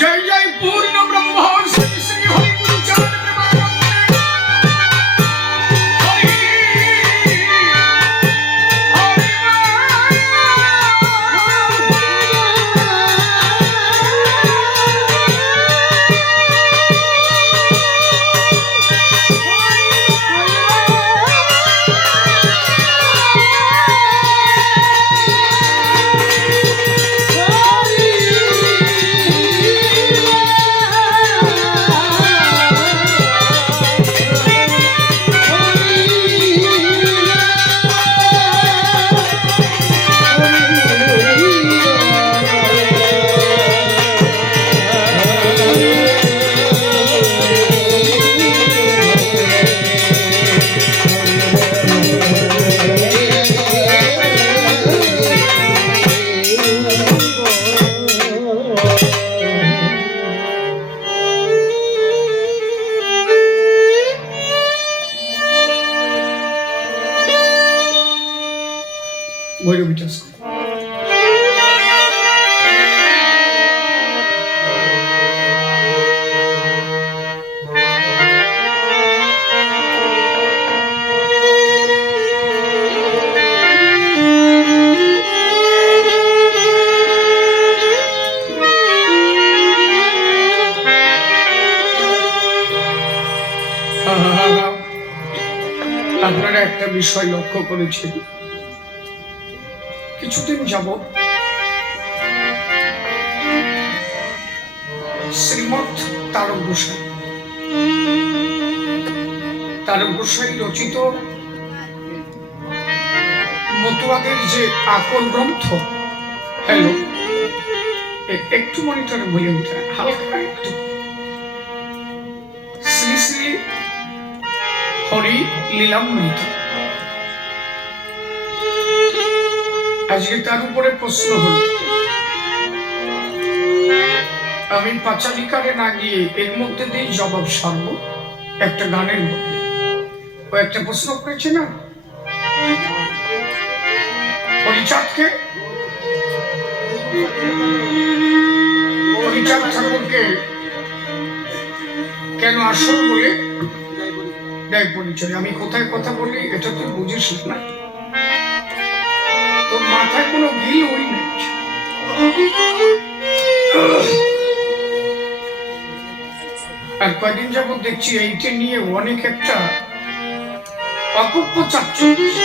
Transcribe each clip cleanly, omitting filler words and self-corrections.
जय जय पूर्ण ब्रह्म श्री श्री हरि गुरु चरण ভৈরবী চাষ আপনারা একটা বিষয় লক্ষ্য করেছেন, কিছুদিন যাবত শ্রীমৎ তারক গোসাই রচিত মতুয়াদের যে আকর গ্রন্থ, হ্যালো একটু মনিটরে ভলিউমটা হালকা একটু, শ্রী শ্রী হরি লীলামৃত, আজকে তার উপরে প্রশ্ন হল, আমি পাঁচালিকারে না গিয়ে এর মধ্যে দিয়ে জবাব সারব একটা গানের মধ্যে। ও একটা প্রশ্ন করেছে না, হরিচাঁদকে হরিচাঁদ ঠাকুরকে কেন আসল বলে দেয় পরিচয়? আমি কোথায় কথা বলি এটা তুই বুঝিস না, তোর মাথায় কোনো গিল হই না। আর কয়দিন যাবত দেখছি এইটা নিয়ে অনেক একটা অপপ্রচার চলছে,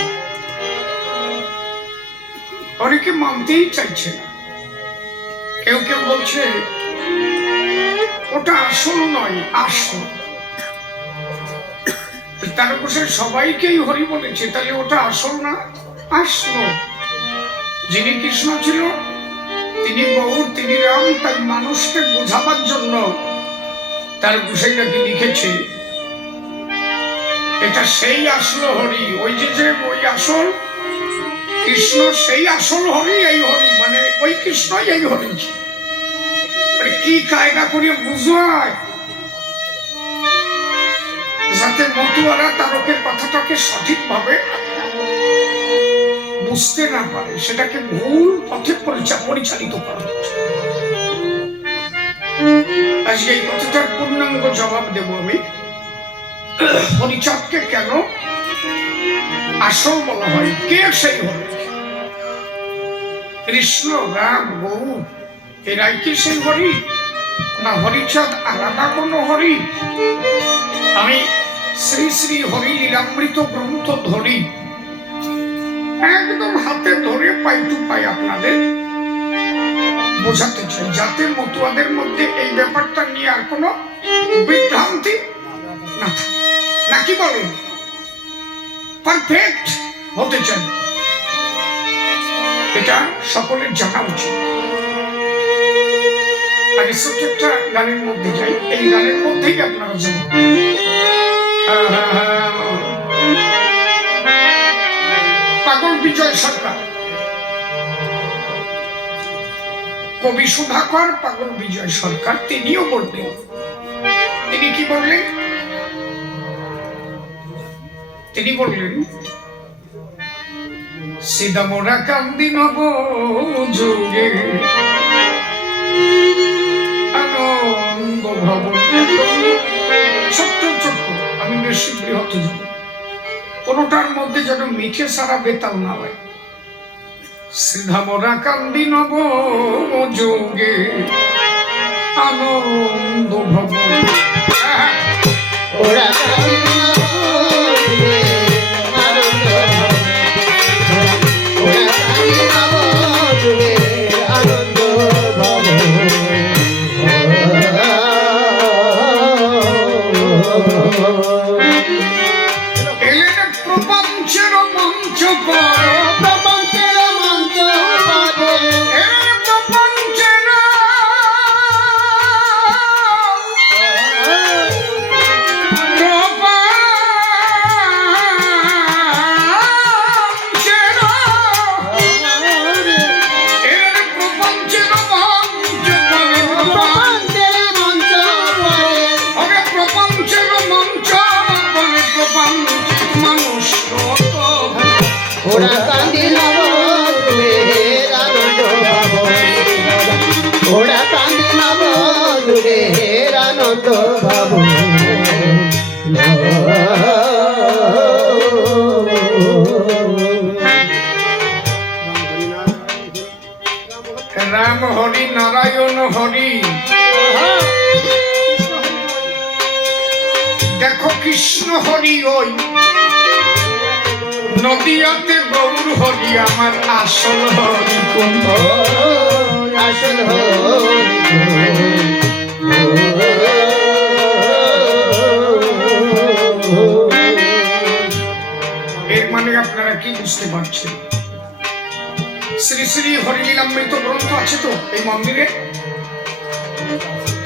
অনেকে মানতেই চাইছে না। কেউ কেউ বলছে ওটা আসল নয়, আসল। তারপরে সবাইকেই হরি বলেছে, তাহলে ওটা আসল না আসল। যিনি কৃষ্ণ ছিল, তিনি গৌর, তিনি রাম, তাই মানুষকে বোঝাবার জন্য তার গোসাইটাকে লিখেছে এটা সেই আসল হরি। ওই যে ওই আসল কৃষ্ণ, সেই আসল হরি, এই হরি মানে ওই কৃষ্ণই এই হরি। মানে কি কায়দা করে বুঝায় যাতে মতুয়ারা তারকের কথাটাকে সঠিকভাবে বুঝতে না পারে, সেটাকে ভুল পথে পরিচালিত করা হচ্ছে। আজকে এই কথাটার পূর্ণাঙ্গ জবাব দেব আমি। হরিচাঁদকে কেন আসল বলা হয়? কে সেই হরি? কৃষ্ণ, রাম, গৌর এরাই কি সেই হরি, না হরিচাঁদ আলাদা কোনো হরি? আমি শ্রী শ্রী হরি লীলামৃত গ্রন্থ ধরি, একদম হাতে ধরে পাই টু পাই আপনাদের বোঝাতে চাই, যাতে মতুয়াদের মধ্যে এই ব্যাপারটা নিয়ে আর কোনো বিভ্রান্তি না থাকে। নাকি বলেন? পারফেক্ট হতে চাই, এটা সকলের জানা উচিত। আগে ছোট্ট একটা গানের মধ্যে যাই, এই গানের মধ্যেই আপনারা জানেন। পাগল বিজয় সরকার, কবি সুধাকর পাগল বিজয় সরকার, তিনিও বললেন। তিনি কি বললেন? তিনি বললেন, সিদা মোরা কান্দি নব যোগে আনো বৃহৎ জগৎ, কোনটার মধ্যে যেন মিঠে সারা বেতাল না হয়। শ্রীধামরা কান্দি নব যোগে আনন্দ ভব, ওরা কান্দি নব যোগে আনন্দ ভব, ওরা কান্দি নব যোগে আনন্দ ভব। এলেন প্রপঞ্চের মঞ্চ পর, প্রপঞ্চের মঞ্চ পরে, প্রপঞ্চের ওরা কান্দি নব যুগের আনন্দ ভাব, ওরা কান্দি নব যুগের আনন্দ ভাব। রাম হরি নারায়ণ হরি, দেখো কৃষ্ণ হরি ওই নদিয়াতে গৌর হরি, আমার আসল হরি কোন, আসল হরি এর মানে আপনারা কি বুঝতে পারছেন? শ্রী শ্রী হরিলীলামৃত গ্রন্থ আছে তো এই মন্দিরে?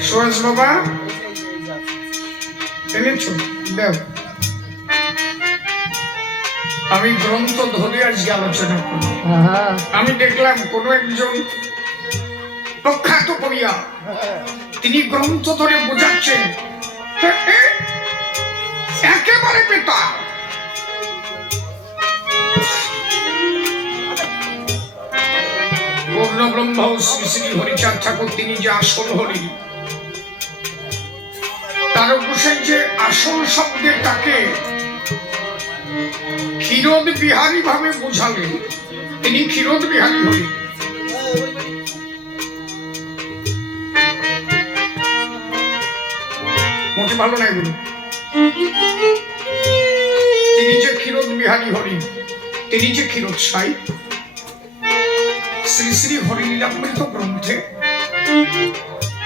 সুরেশ বাবা এনেছো? দেও। আমি গ্রন্থ ধরে আজকে আলোচনা করব। আমি দেখলাম কোন একজন প্রখ্যাত কবিয়া তিনি গ্রন্থ ধরে বোঝাচ্ছেন, একেবারে পেতা। পূর্ণ ব্রহ্ম শ্রী শ্রী হরিচাঁদ ঠাকুর তিনি যে আসল হরি, তার উপসেন যে আসল শব্দে তাকে ক্ষীরোদ বিহারী ভাবে বোঝালেন, তিনি ক্ষীরোদ বিহারী হরি। মোটে ভালো নাই বলুন, তিনি যে ক্ষীরোদ বিহারী হরি, তিনি যে ক্ষীরোদ সাই, শ্রী শ্রী হরিলীলামৃত গ্রন্থে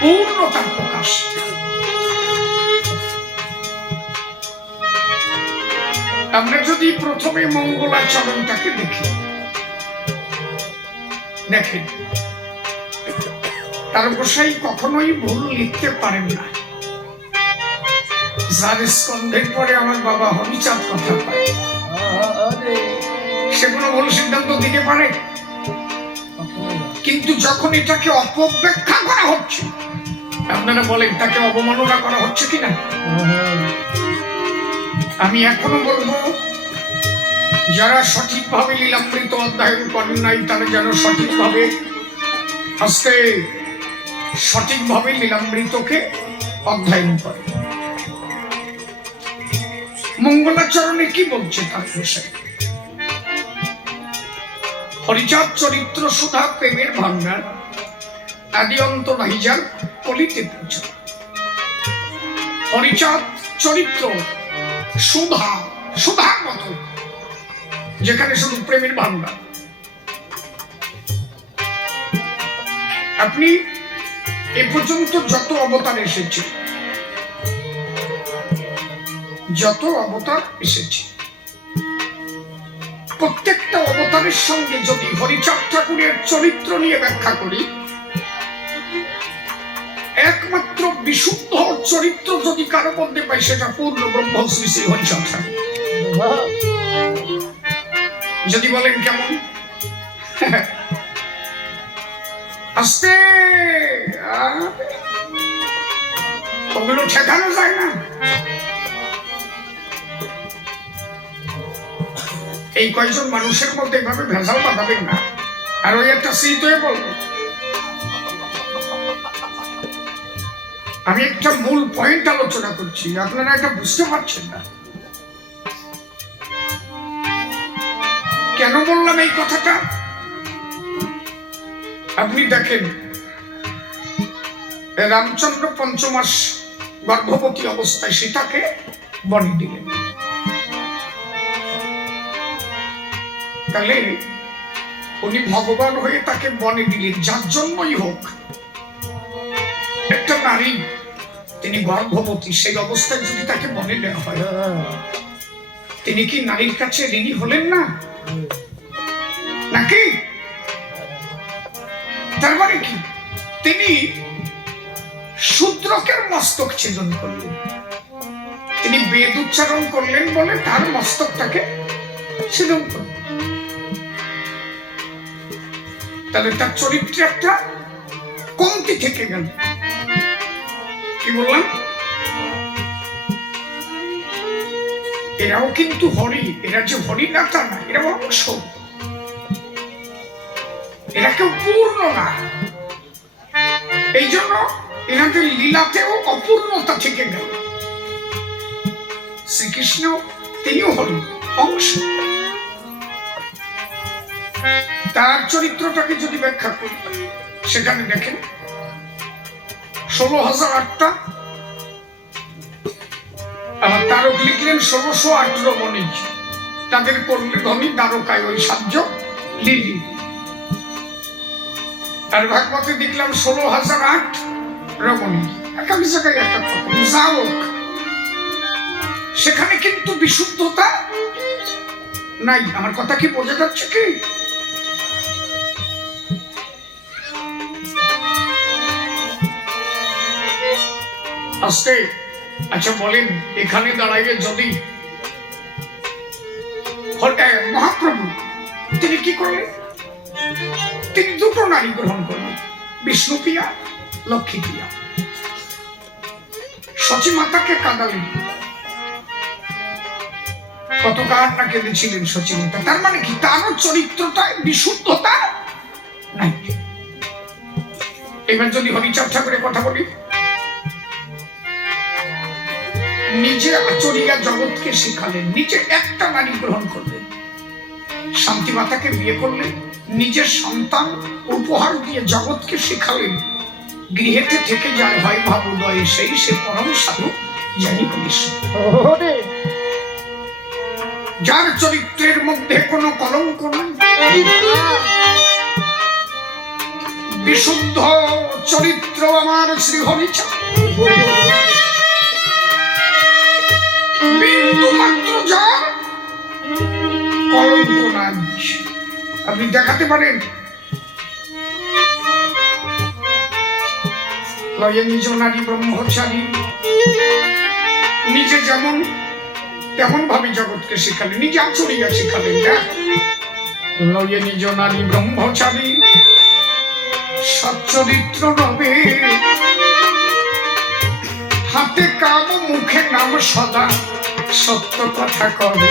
পূর্ণতার প্রকাশ। আমরা যদি প্রথমে মঙ্গলাচরণটাকে দেখি, দেখেন তার গোসাই কখনোই ভুল লিখতে পারেন না। যার স্কন্ধের পরে আমার বাবা হরিচাঁদ কথা পায়, সেগুলো ভুল সিদ্ধান্ত দিতে পারে, কিন্তু যখন এটাকে অপব্যাখ্যা করা হচ্ছে, আপনারা বলেন তাকে অবমাননা করা হচ্ছে কিনা? আমি এখনো বলবো, যারা সঠিকভাবে লীলামৃত অধ্যয়ন করেন নাই তারা যেন সঠিকভাবে আজকে সঠিকভাবে লীলামৃতকে অধ্যয়ন করে। মঙ্গলাচরণে কি বলছে তার বিষয়? হরিচাঁদ চরিত্র সুধা প্রেমের ভান্ডার, আদি অন্ত নাহি যার কলিতে পৌঁছা। হরিচাঁদ চরিত্র সুধা, সুধার মতো, যেখানে শুধু প্রেমের ভান্ডার। আপনি এ পর্যন্ত যত অবতার এসেছে, যত অবতার এসেছে, প্রত্যেকটা অবতারের সঙ্গে যদি হরিচাঁদ ঠাকুরের চরিত্র নিয়ে ব্যাখ্যা করি, একমাত্র বিশুদ্ধ চরিত্র যদি কারো মধ্যে পাই, সেটা পূর্ণ ব্রহ্ম শ্রী শ্রী হরিচাঁদ ঠাকুর। যদি বলেন কেমন, আস্তে ওগুলো ঠেকানো যায় না। এই কয়েকজন মানুষের মধ্যে এভাবে ভেজাল বাঁধাবেন না। আর ওই একটা স্মৃতি বলবো, আমি একটা মূল পয়েন্ট আলোচনা করছি, আপনারা এটা বুঝতে পারছেন না। কেন বললাম এই কথাটা? আপনি দেখেন, রামচন্দ্র পঞ্চমাস গর্ভবতী অবস্থায় সীতাকে বনে দিলেন। তাহলে উনি ভগবান হয়ে তাকে বনে দিলেন, যার জন্যই হোক। একটা নারী তিনি গর্ভবতী, সেই অবস্থায় যদি তাকে বনে দেওয়া হয়, তিনি কি নারীর কাছে ঋণী হলেন না? নাকি? তার মানে কি, তিনি শূদ্রকের মস্তক ছেদন করলেন। তিনি বেদ উচ্চারণ করলেন বলে তার মস্তকটাকে ছেদন করলেন। তাহলে তার চরিত্রে একটা কমতি থেকে গেল। কি বললাম? এরাও কিন্তু হরি, এরা যে হরি না তা না, এরা অংশ, এরা কেউ পূর্ণ না। এই জন্য এনাদের লীলাতেও অপূর্ণতা থেকে গেল। শ্রীকৃষ্ণ তিনিও হরি, অংশ। তার চরিত্রটাকে যদি ব্যাখ্যা করি, সেখানে দেখেন 16,008টা, আবার তারক লিখলেন 1608 রমণী, তাদের করলে ধনী দ্বারকায় ওই সাহায্য লিলি। আর ভাগবতে দেখলাম 16,008 রমণী, এক এক জায়গায় এক এক রকম। যাও, সেখানে কিন্তু বিশুদ্ধতা নাই। আমার কথা কি বোঝা যাচ্ছে কি? আজকে আচ্ছা বলেন, এখানে দাঁড়াইয়ে যদি মহাপ্রভু তিনি কি করলেন? তিনি দুটো নারী গ্রহণ করলেন, বিষ্ণুপ্রিয়া, লক্ষ্মীপ্রিয়া। সচী মাতাকে কাঁদালেন, কত কান্না কেঁদেছিলেন সচী মাতা। তার মানে কি, তারও চরিত্রটায় বিশুদ্ধতা নাই। এবার যদি হরিচাঁদ ঠাকুরের কথা বলি, নিজে আচরিয়া জগৎকে শিখালেন, নিজে একটা নারী গ্রহণ করলেন, শান্তি মাতাকে বিয়ে করলেন, নিজের সন্তান উপহার দিয়ে জগৎকে শিখালেন, গৃহেতে থেকে যার হয় ভাব উদয়, সেই সে পরম সাধু জানি কৃষ্ণ। যার চরিত্রের মধ্যে কোনো কলঙ্ক নাই, বিশুদ্ধ চরিত্র আমার শ্রী হরিচাঁদ। বিন্দু মাত্র যার কলঙ্ক নাই, আপনি দেখাতে পারেন। লয়ে নিজ নারী ব্রহ্মচারী, নিজে যেমন তেমন ভাবে জগৎকে শিখালেন, নিজে আচরিয়া শিখালেন। লয়ে নিজ নারী ব্রহ্মচারী, সচ্চরিত্র নবে, হাতে কাম মুখে নাম সদা, সত্য কথা কবে,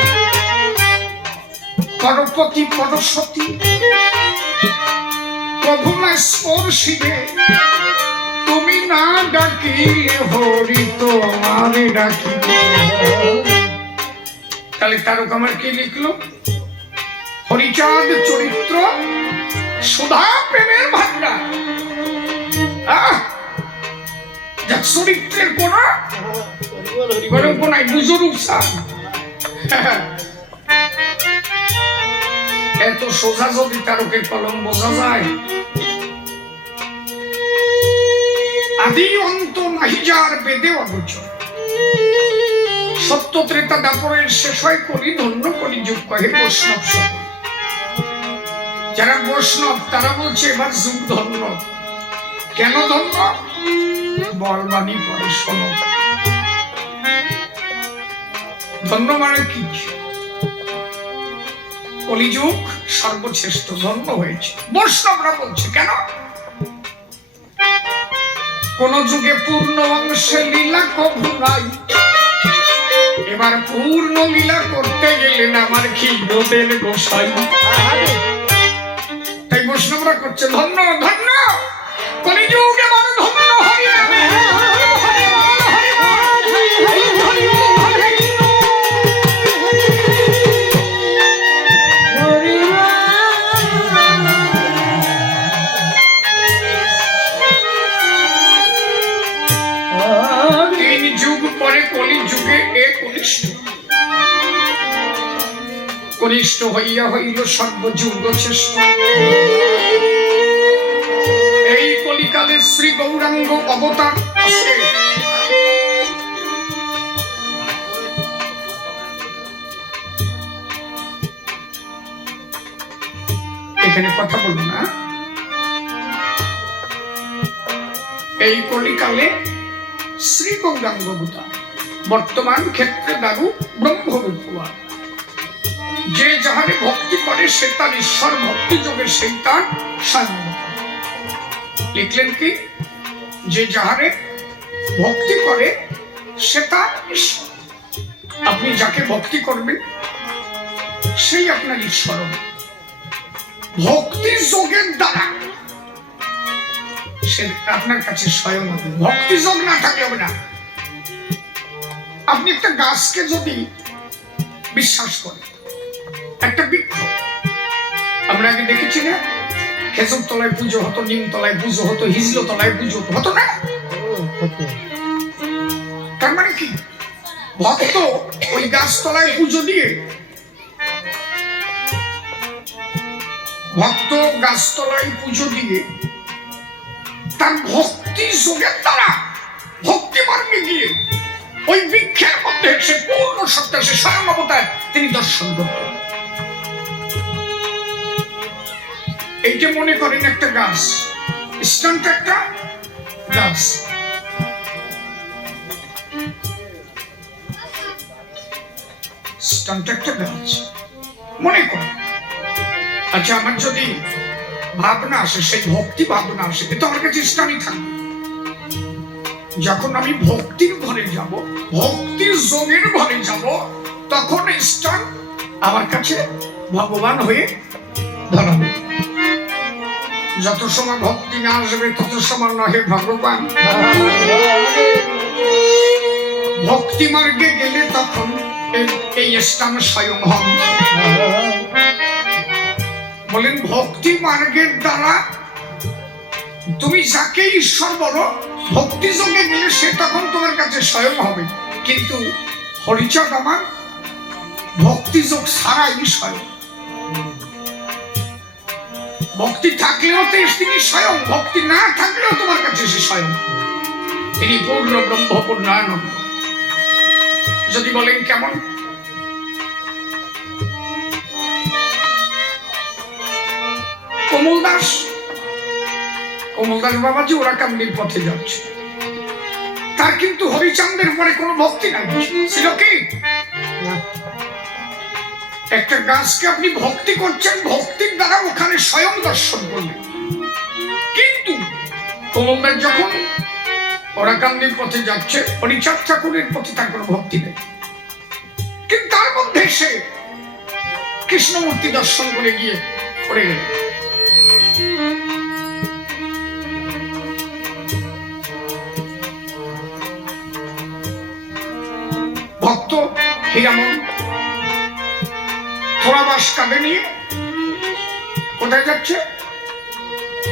করপতি পরশতী, প্রভু না স্পর্শিবে, তুমি না ডাকিলে হরি তো আমারে ডাকিবে। তাহলে তারক আমার কি লিখলো? হরিচাঁদ চরিত্র সুধা প্রেমের ভান্ডার, যার চরিত্রের কোন গল্প নাই, বুজুর্গ সাহ। এত সোজা যদি তারকের কলম বোঝা যায়, আদি অন্ত নাহি যার বেদে অগোচর, সত্য ত্রেতা দাপরের শেষ হয় কলি, ধন্য কলি যুগ কহে বৈষ্ণব সকল। যারা বৈষ্ণব তারা বলছে এবার যুগ ধন্য। কেন ধন্য? বলবানি পরে শোনো। ধন্য মানে কি? কলিযুগ সর্বশ্রেষ্ঠ, ধন্য হয়েছে। বৈষ্ণবরা বলছে কেন? কোন যুগে পূর্ণ অংশে লীলা কবু নাই, এবার পূর্ণ লীলা করতে গেলেন আমার ক্ষীরদের গোসাই। তাই বৈষ্ণবরা করছে ধন্য ধন্য, কলিযুগ এবার ধন্য। হরি যুগ পরে কলি যুগে এ কনিষ্ঠ কনিষ্ঠ হইয়া হইল সর্বযুগ শ্রেষ্ঠ। এই কলিকালে শ্রী গৌরাঙ্গ অবতার আছে। এখানে কথা বলবো না। এই কলিকালে শ্রী গৌরাঙ্গ অবতার, বর্তমান ক্ষেত্রে দারু ব্রহ্মরূপবান। যে যাহারে ভক্তি করে সে তার ঈশ্বর, ভক্তি যোগে সেই তার স্বয়ং। লিখলেন কি, যে যাহারে ভক্তি করে সে তার ঈশ্বর। আপনি যাকে ভক্তি করবেন সেই আপনার ঈশ্বর। ভক্তি যোগের দ্বারা সে আপনার কাছে স্বয়ং হবে। ভক্তি যোগ না থাকলে হবে না। আপনি একটা গাছকে যদি বিশ্বাস করেন, একটা বৃক্ষ, আমরা আগে দেখেছি না, খেজুর তলায় পুজো হতো, নিম তলায় পুজো হতো, হিজলো তলায় পুজো হতো না? তার মানে কি, ভক্ত ওই গাছ তলায় পুজো দিয়ে, ভক্ত গাছতলায় পুজো দিয়ে তার ভক্তি যোগের দ্বারা ভক্তি মার্গে গিয়ে ওই বৃক্ষের মধ্যে সে পূর্ণ সত্তা, সে স্বয়ং অবতার তিনি দর্শন করতেন। এইটা মনে করেন একটা গাছ, স্ট্যান্ড একটা গাছ, স্ট্যান্ড একটা গাছ মনে করেন। আচ্ছা, আমার যদি ভাবনা আসে, সেই ভক্তি ভাবনা আসে, কিন্তু আমার কাছে স্থানই থাকবে। যখন আমি ভক্তির ঘরে যাব, ভক্তির যোগের ঘরে যাব, তখন স্থান আমার কাছে ভগবান হয়ে ধরাবে। যত সময় ভক্তি না আসবে তত সময় নহে ভগবান। ভক্তি মার্গে গেলে তখন এই স্থান স্বয়ং হন। বলেন, ভক্তি মার্গের দ্বারা তুমি যাকে ঈশ্বর বলো, ভক্তি যোগে গেলে সে তখন তোমার কাছে স্বয়ং হবে। কিন্তু হরিচাঁদ আমার ভক্তি যোগ ছাড়াই স্বয়ং। ভক্তি থাকলেও তো তিনি স্বয়ং, ভক্তি না থাকলেও তোমার কাছে সে স্বয়ং। তিনি পূর্ণ ব্রহ্ম, পূর্ণানন্দ। যদি বলেন কেমন, কমল দাস বাবাজি ওরাকান্দির পথে যাচ্ছে, তার কিন্তু হরিচাঁদের উপরে কোনো ভক্তি নাই ছিল। কি, একটা গাছকে আপনি ভক্তি করছেন, ভক্তির দ্বারা ওখানে স্বয়ং দর্শন করলেন। কিন্তু কমলদাস যখন ওরাকান্দির পথে যাচ্ছে, হরিচাঁদ ঠাকুরের প্রতি তার কোনো ভক্তি নেই, কিন্তু তার মধ্যে সে কৃষ্ণমূর্তি দর্শন করে গিয়ে পড়ে গেল। ভক্ত হীরামন থোড়া বাস কাঁধে নিয়ে কোথায় যাচ্ছে,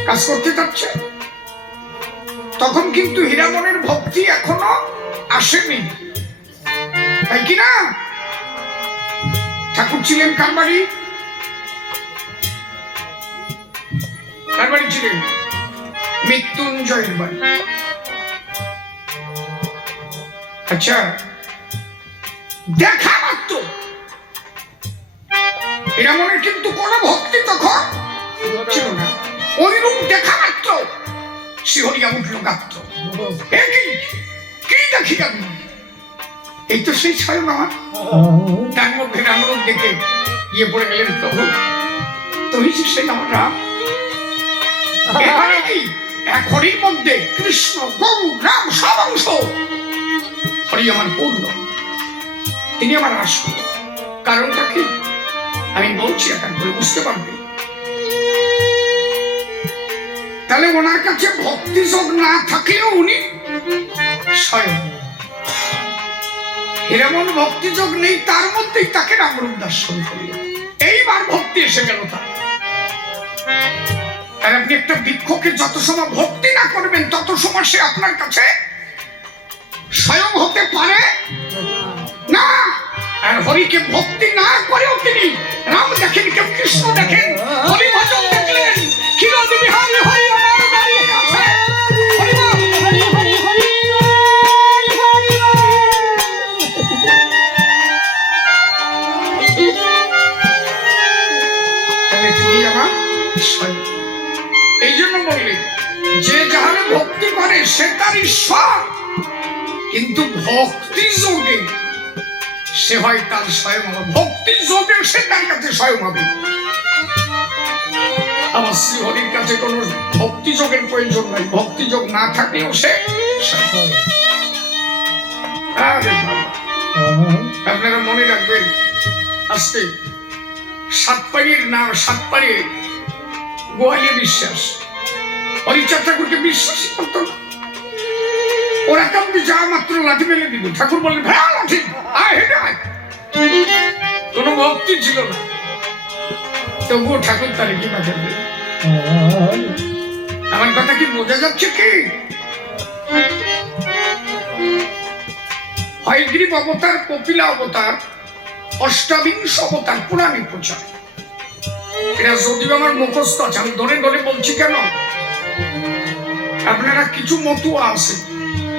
কাজ করতে যাচ্ছে। তখন কিন্তু হীরামনের ভক্তি এখনো আসেনি, তাই কি না? ঠাকুর ছিলেন কার বাড়ি? কার বাড়ি ছিলেন? মৃত্যুঞ্জয়ের বাড়ি। আচ্ছা, দেখা মাত্র হীরামনের কিন্তু কোনো ভক্তি তখন ছিল না। ওই রূপ দেখা মাত্র শিহরিয়া উঠল গাত্র। কি দেখি আমি, এই তো সেই স্বয়ং আমার। তার মধ্যে রামরূপ দেখে গিয়ে পড়ে গেলেন, প্রভু তুমি সেই আমার রাম। এখানে কি এক হরির মধ্যে কৃষ্ণ, গৌ, রাম সব অংশ। হরি আমার পূর্ণ, তিনি আমার আসল। কারণটা কি আমি বলছি, এখন বলে বুঝতে পারবে। তাহলে ওনার কাছে ভক্তি যোগ না থাকলেও উনি স্বয়ং। হীরামন ভক্তি যোগ নেই, তার মধ্যেই তাকে রামরূপ দর্শন করল। এইবার ভক্তি এসে গেল তার। আর আপনি একটা বৃক্ষকে যত সময় ভক্তি না করবেন তত সময় সে আপনার কাছে স্বয়ং হতে পারে না। আর হরিকে ভক্তি না করেও তিনি রাম দেখেন, কেউ কৃষ্ণ দেখেন, হরি ভজন দেখলেন। ক্ষীরদ বিহারী হরি আমার দাঁড়িয়ে আছে। হরি বল। হরি হরি হরি হরি তাহলে তিনি আমার স্বয়ং। এই জন্য বললেন যে যাহারে ভক্তি করে সে তার ঈশ্বর, কিন্তু ভক্তি যোগে সে হয় তার স্বয়ং হবে। ভক্তি যোগে সে তার কাছে স্বয়ং হবে। আমার শ্রীহরির কাছে কোন ভক্তি যোগের প্রয়োজন নাই, ভক্তি যোগ না থাকলেও সে স্বয়ং। আরে বাবা, আপনারা মনে রাখবেন, আজকে সাতপাড়ির নাম, সাতপাড়ি গোয়ালিয়া বিশ্বাস হরিচাঁদ ঠাকুরকে বিশ্বাসই করত না। ওরা কাউকে যা মাত্র লাঠি মেলে দিল, ঠাকুর বললেন ভেড়া লাঠি আয় হেঁটে আয়। কোনো ভক্তি ছিল না, তবুও ঠাকুর তারে কি পাঠান দিল। আমার কথা কি বোঝা যাচ্ছে কি? হয়গ্রীব অবতার, কপিলা অবতার, অষ্টাবিংশ অবতার পুরাণে প্রচার। এটা যদিও আমার মুখস্থ আছে, আমি ধরে ধরে বলছি কেন, আপনারা কিছু মতুয়া আছে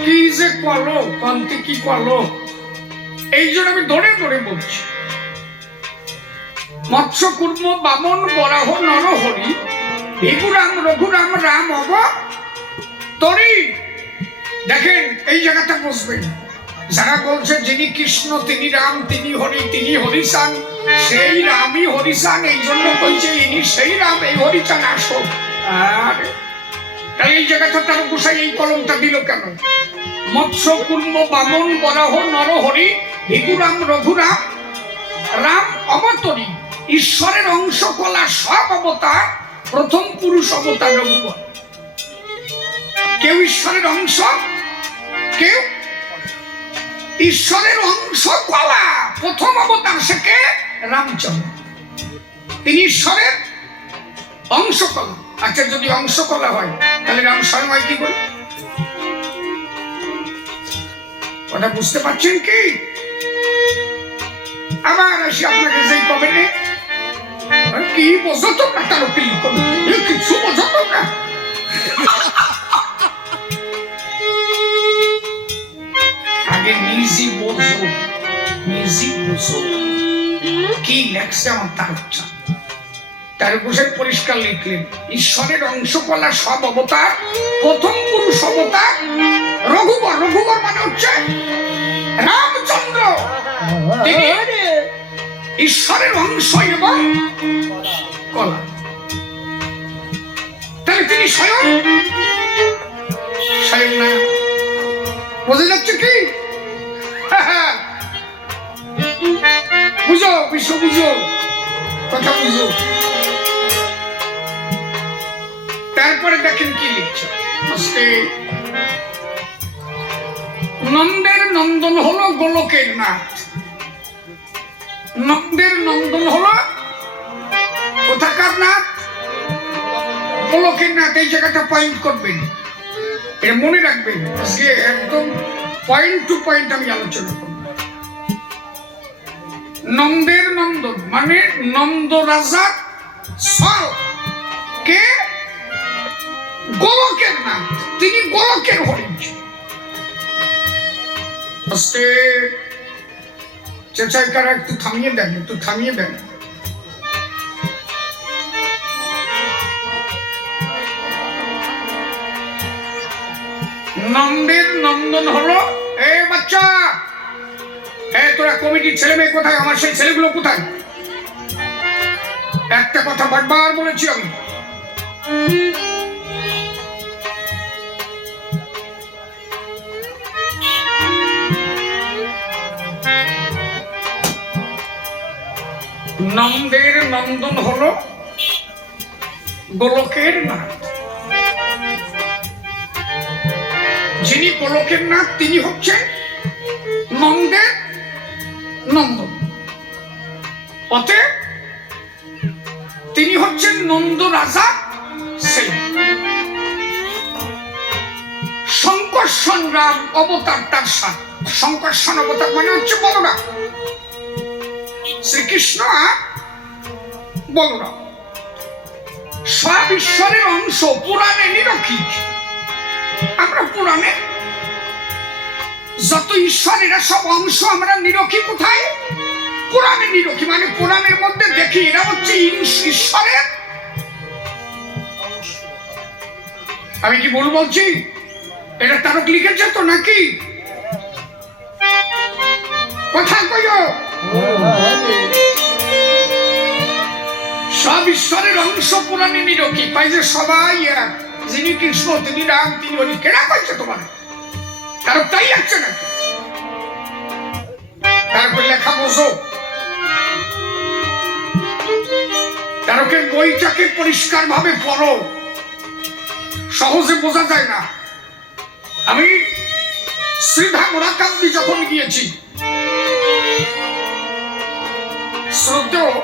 কি যে কলো কন্তি কি কলো, এই জন্য আমি ধরে ধরে বলছি। মৎস্য কুর্ম বামন বরাহ নরহরি ভিগুরাম রঘুরাম রাম অবতরী। দেখেন এই জায়গাটা বুঝবেন, যারা বলছে যিনি কৃষ্ণ তিনি রাম তিনি হরি তিনি হরিচান, সেই রামই হরিচান, এই জন্য কইছে ইনি সেই রাম এই হরিচান আসল। আর তাই এই জায়গাটা তার গোসাই এই কলমটা দিল কেন? মৎস্য কুর্ম বামন বরাহ নরহরি ভিগুরাম রঘুরাম রাম অবতরী। ঈশ্বরের অংশ কলা সব অবতার, প্রথম পুরুষ অবতার রঘুবর। কেউ ঈশ্বরের অংশ, কেউ ঈশ্বরের অংশ কলা, প্রথম অবতার সে কে? রামচন্দ্র। তিনি ঈশ্বরের অংশ কলা। আচ্ছা, যদি অংশ কলা হয় তাহলে রাম স্বয়ং হয় কি করে? কথা বুঝতে পারছেন কি? আবার আসি আপনাকে যেই কমেন্টে কি বোঝো তোমরা, তার ক্লিক করো, কিছু বোঝো তোমরা। আগে নিজে বোঝো, নিজে বোঝো কি লেখছে আমার তারকচা। তারকচা পরিষ্কার লিখলেন ঈশ্বরের অংশ কলা সব অবতার, প্রথম পুরুষ অবতার রঘুবর। রঘুবর মানে হচ্ছে রামচন্দ্র। তিনি ঈশ্বরের অংশ এবং কলা। তাহলে তিনি স্বয়ং, স্বয়ং না। বোঝা যাচ্ছে কি? বুঝো, বিশ্ব বুঝো, কথা বুঝো। তারপরে দেখেন কি লিখছে, নন্দের নন্দন হলো গোলকের নাথ। নন্দের নন্দন হলো কোথাকার নাথ? গোলকের নাথ। এই জায়গাটা পয়েন্ট করবেন, এটা মনে রাখবেন। আজকে একদম পয়েন্ট টু পয়েন্ট আমি আলোচনা করব। নন্দের নন্দন মানে নন্দ রাজার সর কে? গোলকের নাথ, তিনি গোলকের হরিণ। আজকে চেঁচাইকারা একটু থামিয়ে দেন, একটু থামিয়ে দেন। নন্দের নন্দন হলো, এ বাচ্চা, এ তোরা কমিটির ছেলে মেয়ে কোথায়? আমার সেই ছেলেগুলো কোথায়? একটা কথা বারবার বলেছি আমি, নন্দের নন্দন হলো গোলকের নাথ। যিনি গোলকের নাথ তিনি হচ্ছেন নন্দের নন্দন। অতএব তিনি হচ্ছেন নন্দ রাজা ছেলে। শঙ্কর শঙ্কর্ষণ রাম অবতার তার সাথ। শঙ্কর্ষণ অবতার মানে হচ্ছে বলরাম, শ্রীকৃষ্ণ আর বলরাম সব ঈশ্বরের অংশ, পুরাণে নিরক্ষিক। আমরা পুরাণে যত ঈশ্বর এরা সব অংশ আমরা নিরক্ষী। কোথায়? পুরাণে নিরক্ষী, মানে পুরাণের মধ্যে দেখি এরা হচ্ছে ঈশ্বরের। আমি কি ভুল বলছি? এটা তারক লিখেছে তো নাকি? কথা কইও। সব ঈশ্বরের অংশ, পুরাণে নিরক্ষী। পাই যে সবাই এক, যিনি কৃষ্ণ তিনি রাম তিনি হরি। কেনা কইছে তোমার? তারক তাই আছে নাকি? তারকের লেখা বোঝো, তারকের বইটাকে পরিষ্কার ভাবে পড়ো, সহজে বোঝা যায় না। আমি শ্রীধা মোরাকান্দি যখন গিয়েছি, শ্রদ্ধেয়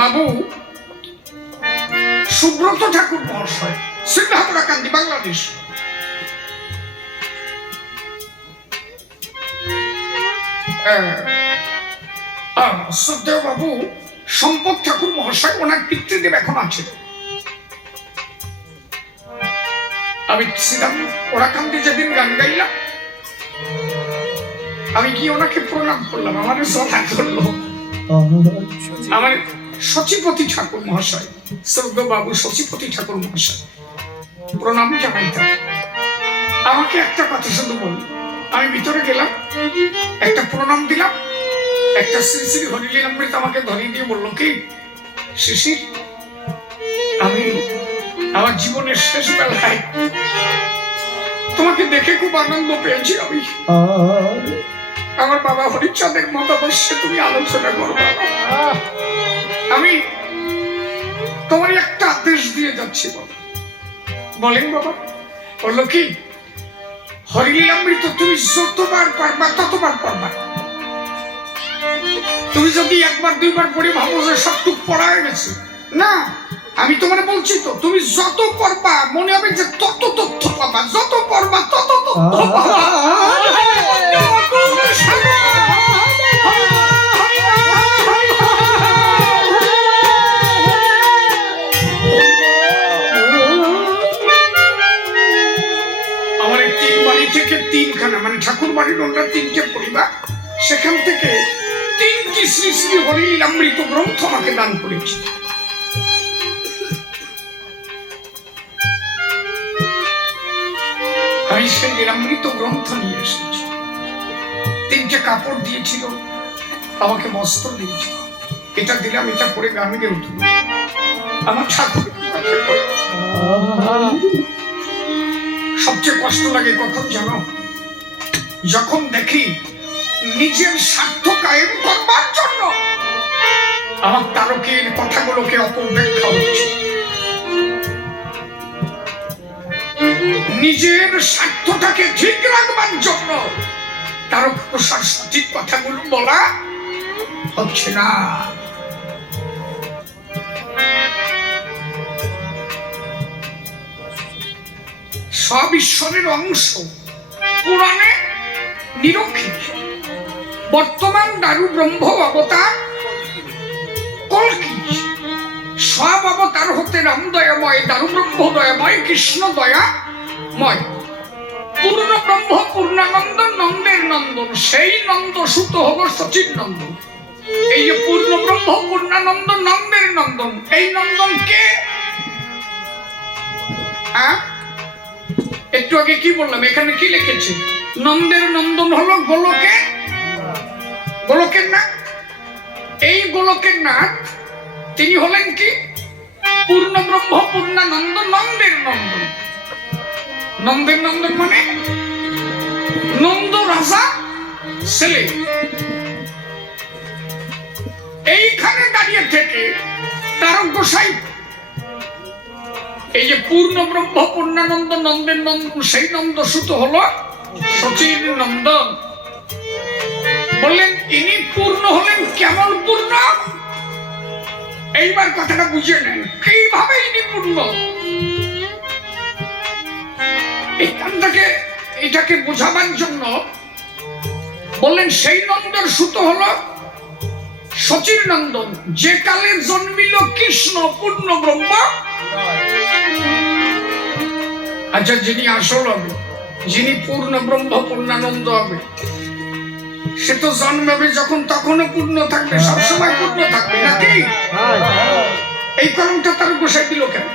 বাবু সুব্রত ঠাকুর মহাশয়, শ্রীধা মোরাকান্দি, বাংলাদেশ। শ্রদ্ধেয় বাবু সম্পদ ঠাকুর মহাশয়, ওনার পিতৃদেব এখন আছে। আমি ছিলাম ওরাকান্দি যেদিন গান গাইলাম, আমি কি ওনাকে প্রণাম করলাম, আমার শ্রদ্ধা করলো আমার সচিপতি ঠাকুর মহাশয়, শ্রদ্ধেয় বাবু সচিপতি ঠাকুর মহাশয়, প্রণাম জানাইতাম। আমাকে একটা কথা শুধু বলল, আমি ভিতরে গেলাম, একটা প্রণাম দিলাম, একটা শ্রী শ্রী হরিলীলামৃত আমাকে ধরিয়ে দিয়ে বললো, কি শিশির, আমি আমার জীবনের শেষ বেলায় তোমাকে দেখে খুব আনন্দ পেয়েছি। আমি আমার বাবা হরিচাঁদের মতাদর্শে তুমি আলোচনা করবা। আমি তোমার একটা আদেশ দিয়ে যাচ্ছি। বলেন বাবা? বললো কি, হরিলীলামৃত তুমি যতবার পারবা ততবার পারবা। তুমি যদি একবার দুইবার পড়ে ভাবো যে সবটুক পড়া হয়ে গেছে, না, আমি তোমার বলছি তো, তুমি যত পড়বা মনে হবে যে তত তথ্য পাবা, যত পড়বা তত তথ্য পাবা। আমার এই 3 বাড়ি থেকে 3খানা, মানে ঠাকুর বাড়ির ওনার 3টে পরিবার, সেখান থেকে 3টি শ্রী শ্রী হরিলীলামৃত গ্রন্থ আমাকে দান করেছে। আমি সেই লীলামৃত গ্রন্থ নিয়ে এসেছি। 3টে কাপড় দিয়েছিল, আমাকে বস্ত্র দিয়েছিল। এটা দিলাম, এটা পরে গান গেয়ে উঠল। আমার ঠাকুর সবচেয়ে কষ্ট লাগে কখন জানো? যখন দেখি নিজের স্বার্থ কায়েম করবার জন্য আমার তারকের কথাগুলোকে অপব্যাখ্যা হচ্ছে। নিজের স্বার্থটাকে ঠিক রাখবার জন্য তারক প্রসার সঠিক কথাগুলো বলা হচ্ছে না। সব ঈশ্বরের অংশ, পুরাণে নিরক্ষিক। বর্তমান দারু ব্রহ্ম অবতার কল্কি। সব অবতার হতে রাম দয়াময়, দারু ব্রহ্ম দয়াময়, কৃষ্ণ দয়াময়। পূর্ণ ব্রহ্ম পূর্ণানন্দ, নন্দের নন্দন, সেই নন্দ সুত হল সচিন নন্দন। এই যে পূর্ণ ব্রহ্ম পূর্ণানন্দ নন্দের নন্দন, এই নন্দন কে? একটু আগে কি বললাম, এখানে কি লিখেছে? নন্দের নন্দন হলো গোলকে, গোলকের নাথ। এই গোলকের নাথ তিনি হলেন কি? পূর্ণ ব্রহ্ম পূর্ণানন্দ নন্দের নন্দন। নন্দের নন্দন মানে নন্দ রাজা ছেলে। এইখানে দাঁড়িয়ে থেকে তারক গোসাই এই যে পূর্ণ ব্রহ্ম পূর্ণানন্দ নন্দের নন্দন, সেই নন্দ সুত হলো সচিন নন্দন। বললেন ইনি পূর্ণ হলেন কেমন পূর্ণ? এইবার কথাটা বুঝে নেন, কিভাবে ইনি পূর্ণ। এটাকে বোঝাবার জন্য বললেন সেই নন্দর সুত হলো শচীর নন্দন, যে কালে জন্মিল কৃষ্ণ পূর্ণ ব্রহ্ম। আচ্ছা, যিনি আসল হবে, যিনি পূর্ণ ব্রহ্ম পূর্ণানন্দ হবে, সে তো জন্মাবে যখন তখনও পূর্ণ থাকবে, সবসময় পূর্ণ থাকবে নাকি? এই কলমটা তার বসাই দিল কেন?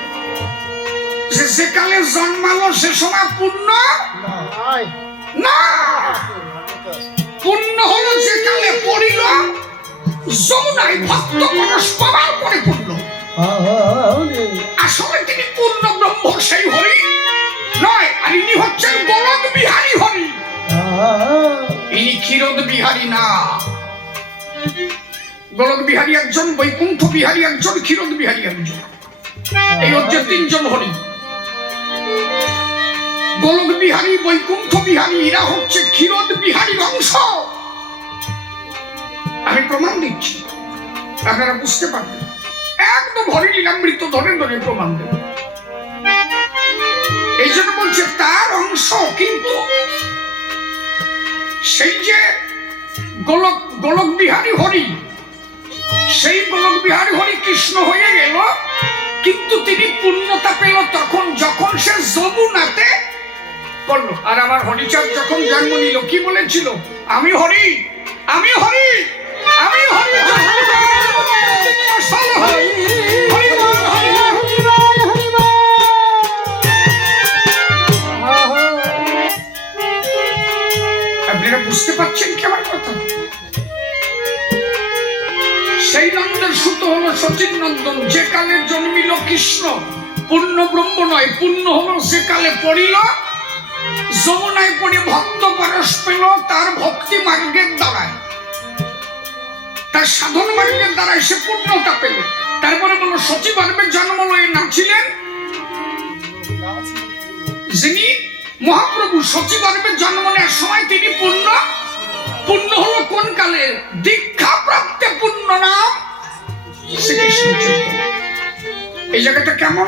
যে কালে জন্মালো সে সময় পূর্ণ না, পূর্ণ হলো যে কালে পড়িল যমুনায় ভক্ত পরশ পাবার পরে পূর্ণ। আসলে তিনি পূর্ণ ব্রহ্ম সেই হরি নয়, আর ইনি হচ্ছেন গোলক বিহারী হরি, ইনি ক্ষীরদ বিহারী না। গোলক বিহারী একজন, বৈকুণ্ঠ বিহারী একজন, ক্ষীরদ বিহারী একজন, এই হচ্ছে তিনজন হরি। গোলক বিহারী, বৈকুণ্ঠ বিহারী, এরা হচ্ছে ক্ষীরদ বিহারীর অংশ। আমি প্রমাণ দিচ্ছি, আপনারা বুঝতে পারবেন। একদম হরি লীলামৃত ধরে ধরে প্রমাণ দেব। এই জন্য বলছে তার অংশ, কিন্তু সেই যে গোলক বিহারী হরি, সেই গোলক বিহারী হরি কৃষ্ণ হয়ে গেল, কিন্তু তিনি পূর্ণতা পেল তখন যখন সে যমুনাতে করলো। আর আমার হরিচাঁদ যখন জন্ম নিল কি বলেছিল? আমি হরি, আমি হরি, আমি হরি। আপনারা বুঝতে পারছেন কি আমার কথা? সেই নন্দের সুত হলো শচীর নন্দন, যে কালে জন্মিল কৃষ্ণ পূর্ণ ব্রহ্ম নয়, পূর্ণ হলো সে কালে পড়িল যমুনায়, পড়ে ভক্ত পরশ পেল তার ভক্তি মার্গের দ্বারায়, তার সাধন মার্গের দ্বারায় সে পূর্ণতা পেল। তারপরে বলল শচী গর্ভে জন্ম লয়ে নাচিলেন যিনি মহাপ্রভু। শচী গর্ভে জন্ম নেওয়ার সময় তিনি পূর্ণ হলো কোন কালে? দীক্ষা প্রাপ্তে পূর্ণ নাম শ্রীকৃষ্ণ চৈতন্য। এই জায়গাটা কেমন?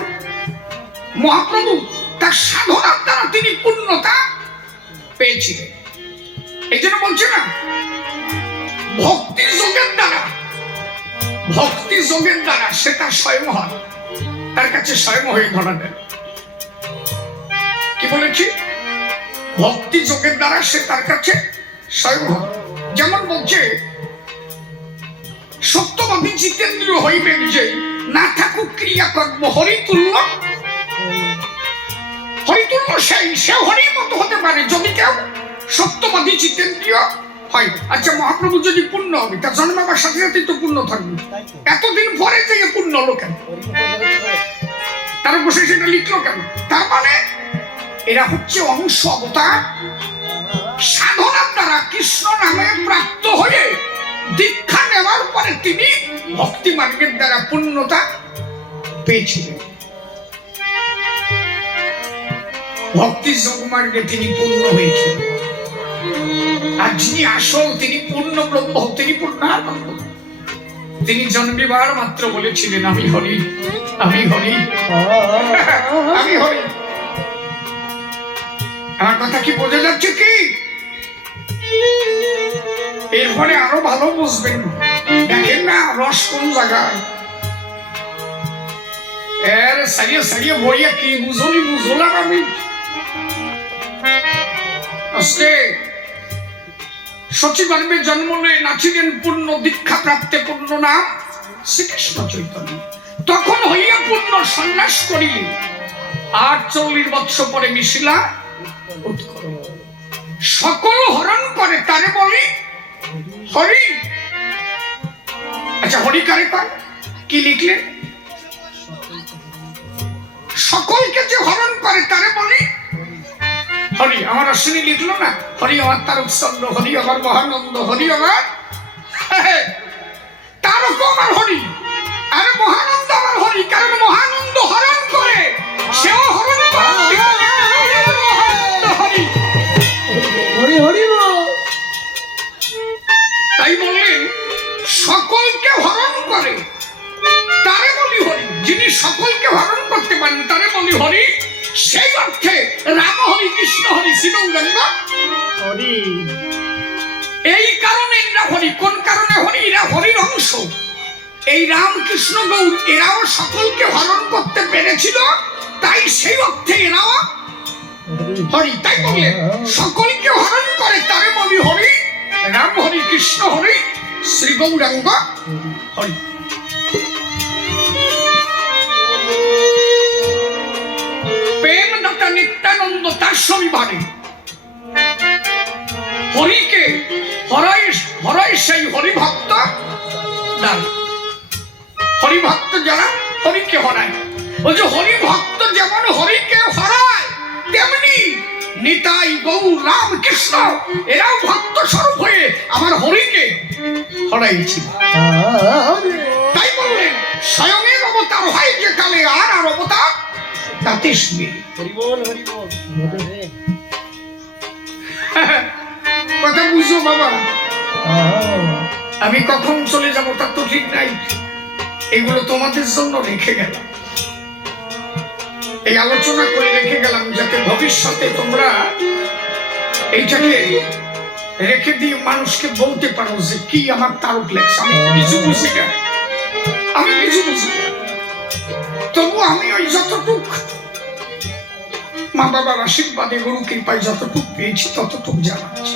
মহাপ্রভু তার সাধনার দ্বারা তিনি পূর্ণতা পেয়েছিলেন। এই জন্য বলছে না, ভক্তি যোগের দ্বারা, ভক্তি যোগের দ্বারা সে তার স্বয়ং হয়, তার কাছে স্বয়ং হয়ে ধরা দেন। কি বলেছি? ভক্তি যোগের দ্বারা সে তার কাছে স্বয়ং হয়। যেমন বলছে সত্যবাদী জিতেন্দ্র হইবেন যে না থাকুক ক্রিয়াকর্ম হরিতুল্য। হরিতুল্য সে হরির মতো হতে পারে যদি কেউ সত্যবাদী জিতেন্দ্রীয় হয়। আচ্ছা, মহাপ্রভু যদি পূর্ণ হবে, তার জন্মাবার সাথে সাথেই তো পূর্ণ থাকবে, এতদিন পরে যে পূর্ণ হলো কেন? তারা বসে সেটা লিখলো কেন? তার মানে এরা হচ্ছে অংশ অবতার, সাধনার দ্বারা কৃষ্ণ নামে প্রাপ্ত হয়ে দীক্ষা নেওয়ার পরে তিনি ভক্তি মার্গের দ্বারা পূর্ণতা পেয়েছিলেন। ভক্তি যোগ মার্গে তিনি পূর্ণ হয়েছিলেন। আর যিনি আসল, তিনি পূর্ণ ব্রহ্ম, তিনি পূর্ণানন্দ। তিনি জন্মিবার মাত্র বলেছিলেন আমি হরি, আমি হরি, আমি হরি। আমার কথা কি বোঝা যাচ্ছে কি? এরপরে আরো ভালো বুঝবেন। দেখেন না রস কোন জায়গায়, এর সারিয়ে সারিয়ে বইয়া কি বুঝলি বুঝলাম আমি। শচী গর্ভে জন্ম নিয়ে নাচিলেন পূর্ণ দীক্ষা প্রাপ্তে পূর্ণ নাম শ্রীকৃষ্ণ চৈতন্য। তখন হইয়া পূর্ণ সন্ন্যাস করিলেন, 48 বৎসর পরে মিশিলা সকল হরণ করে তারে বলি হরি। আচ্ছা, হরি কারে কয়? কি লিখলেন? সকলকে যে হরণ করে তারে বলি হরি। আমার অশ্বিনী লিখলো না, হরি আমার তারকচন্দ্র, হরি আমার মহানন্দ, হরি আমার তারক আমার হরি, আর মহানন্দ আমার হরি। কারণ মহানন্দ হরণ করে, সেও হরণ করে হরি হরি হরি। তাই বললেন সকলকে হরণ করে তারে বলি হরি। যিনি সকলকে হরণ করতে পারেন তারে বলি হরি, সেই অর্থে রাম হরি কৃষ্ণ হরি শ্রী গৌরাঙ্গ হরি এই কারণে এরা হরি। কোন কারণে হরি? এরা হরির অংশ। এই রাম কৃষ্ণ গৌর এরাও সকলকে হরণ করতে পেরেছিল, তাই সেই অর্থে এরাও হরি। তাই বললেন সকলকে হরণ করে তারে বলি হরি। রাম হরি কৃষ্ণ হরি শ্রী গৌরাঙ্গ হরি। প্রেম দাতা নিত্যানন্দ তার সবিবারে হরিকে হরাই হরাই সেই হরিভক্ত দান। হরিভক্ত যারা হরিকে হরায়, ওই যে হরিভক্ত যেমন হরিকে হরায় তেমনি নিতাই গৌর রাম কৃষ্ণ এরাও ভক্ত স্বরূপ হয়ে আমার হরিকে হরাইছিল। তাই বললেন স্বয়ংের অবতার হয় যে কালে আর আর অবতার তাতে শুনে। হরি বল হরি বল। কথা বুঝো বাবা, আমি কখন চলে যাব তার তো ঠিক নাই। এগুলো তোমাদের জন্য রেখে গেলাম, এই আলোচনা করে রেখে গেলাম যাতে ভবিষ্যতে তোমরা এইটাকে রেখে দিয়ে মানুষকে বলতে পারো যে কি আমার তারক লেখছে। আমি কিছু বুঝি না, আমি কিছু বুঝি না, তবু আমি ওই যতটুক মা বাবার আশীর্বাদে গুরু কৃপায় যতটুক পেয়েছি ততটুক জানাচ্ছি।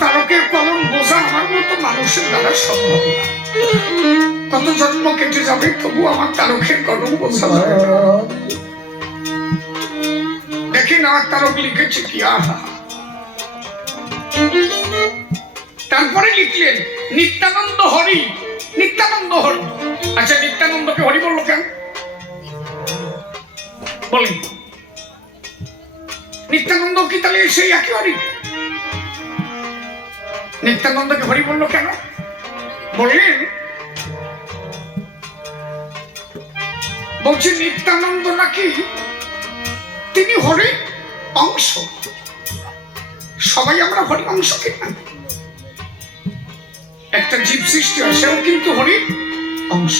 তারকের কলম বোঝা আমার মতো মানুষের দ্বারা সম্ভব না। কত জন্ম কেটে যাবে তবু আমার তারকের কলম বোঝা যাবে না। দেখেন আমার তারক লিখেছে কি, আহা। তারপরে লিখলেন নিত্যানন্দ হরি। নিত্যানন্দ হরি, আচ্ছা নিত্যানন্দকে হরি বললো কেন বলি? নিত্যানন্দ কি তাহলে সেই একই হরি? নিত্যানন্দকে হরি বললো কেন? বললেন বলছি নিত্যানন্দ নাকি তিনি হরি অংশ। সবাই আমরা হরি অংশ কিনা? একটা জীব সৃষ্টি হয় সেও কিন্তু হরি অংশ।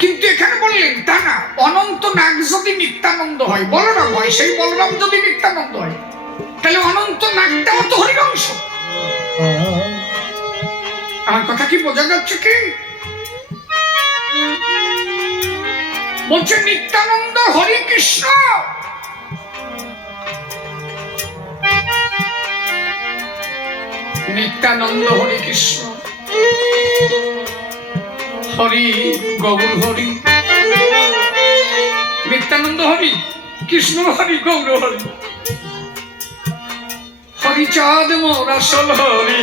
কিন্তু এখানে বললেন তা না, অনন্ত নাগ যদি নিত্যানন্দ হয়, বলরাম হয়, সেই বলরাম যদি নিত্যানন্দ হয় তাহলে অনন্ত নাগটাও তো হরির অংশ। আমার কথা কি বোঝা যাচ্ছে কি? বলছে নিত্যানন্দ হরি কৃষ্ণ। নিত্যানন্দ হরি কৃষ্ণ হরি গৌর হরি। নিত্যানন্দ হরি কৃষ্ণ হরি গৌর হরি। হরি চাঁদ মোর আসল হরি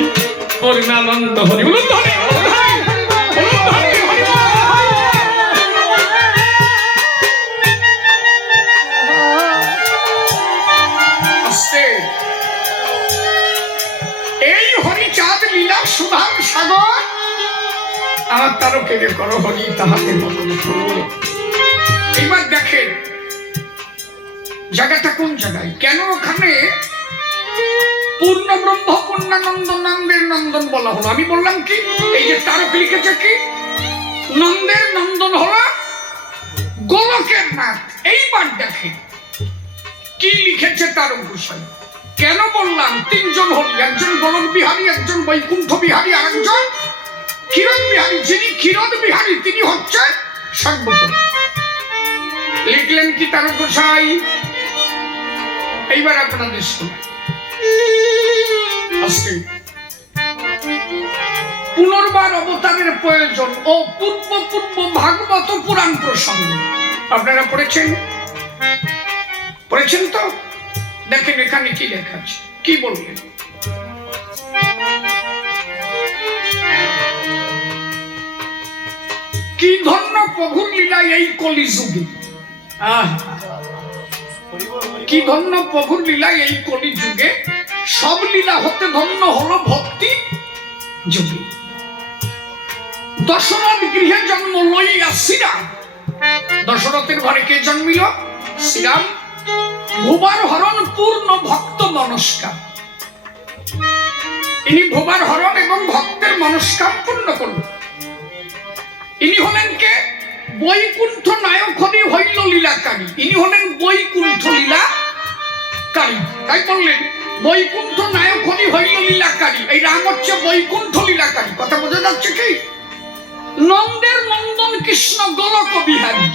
হরিনানন্দ হরি। বলুন হরি, বলুন হরি, হরি আস্তে। এই হরি চাঁদ লীলা সুধার সাগর আমার তারকে করো হরি তাহাতে মতন। এইবার দেখেন জায়গাটা কোন জায়গায়, কেন ওখানে পূর্ণ ব্রহ্ম পূর্ণানন্দ নন্দের নন্দন বলা হলো? আমি বললাম কি এই যে তারক লিখেছে কি নন্দের নন্দন হলো গোলকের নাথ। এইবার দেখেন কি লিখেছে তারক গোসাই। কেন বললাম তিনজন হরি, একজন গোলক বিহারী, একজন বৈকুণ্ঠ বিহারী, আর একজন ক্ষীরদ বিহারী। যিনি ক্ষীরদ বিহারী তিনি হচ্ছেন সর্বপরি। লিখলেন কি তারক গোসাই? এইবার আপনাদের শোনাই। পুনর্বার অবতারের প্রয়োজন ও পূর্ব পূর্ব ভাগবত পুরাণ প্রসঙ্গ আপনারা পড়েছেন? পড়েছেন তো? দেখেন এখানে কি লেখা আছে, কি বললেন? কি ধন্য প্রভুর লীলা এই কলিযুগে। কি ধন্য প্রভুর লীলা এই কলিযুগে। সব লীলা হতে ধন্য হলো ভক্তি যোগে। দশরথ গৃহে জন্ম লইয়া শ্রীরাম। দশরথের ঘরে কে জন্মিল? শ্রীরাম। ভুবার হরণ পূর্ণ ভক্ত মনস্কাম। ইনি ভুবার হরণ এবং ভক্তের মনস্কাম পূর্ণ করল। ইনি হলেন কে? বৈকুণ্ঠ নায়ক হরি হইল লীলাকারী, ইনি হলেন বৈকুণ্ঠ লীলাকারী। তাই বললেন বৈকুণ্ঠ নায়ক হরি হইল লীলাকারী, এই রাম হচ্ছে বৈকুণ্ঠ লীলাকারী। কথা বোঝা যাচ্ছে কি? নন্দের নন্দন কৃষ্ণ গোলক বিহারী,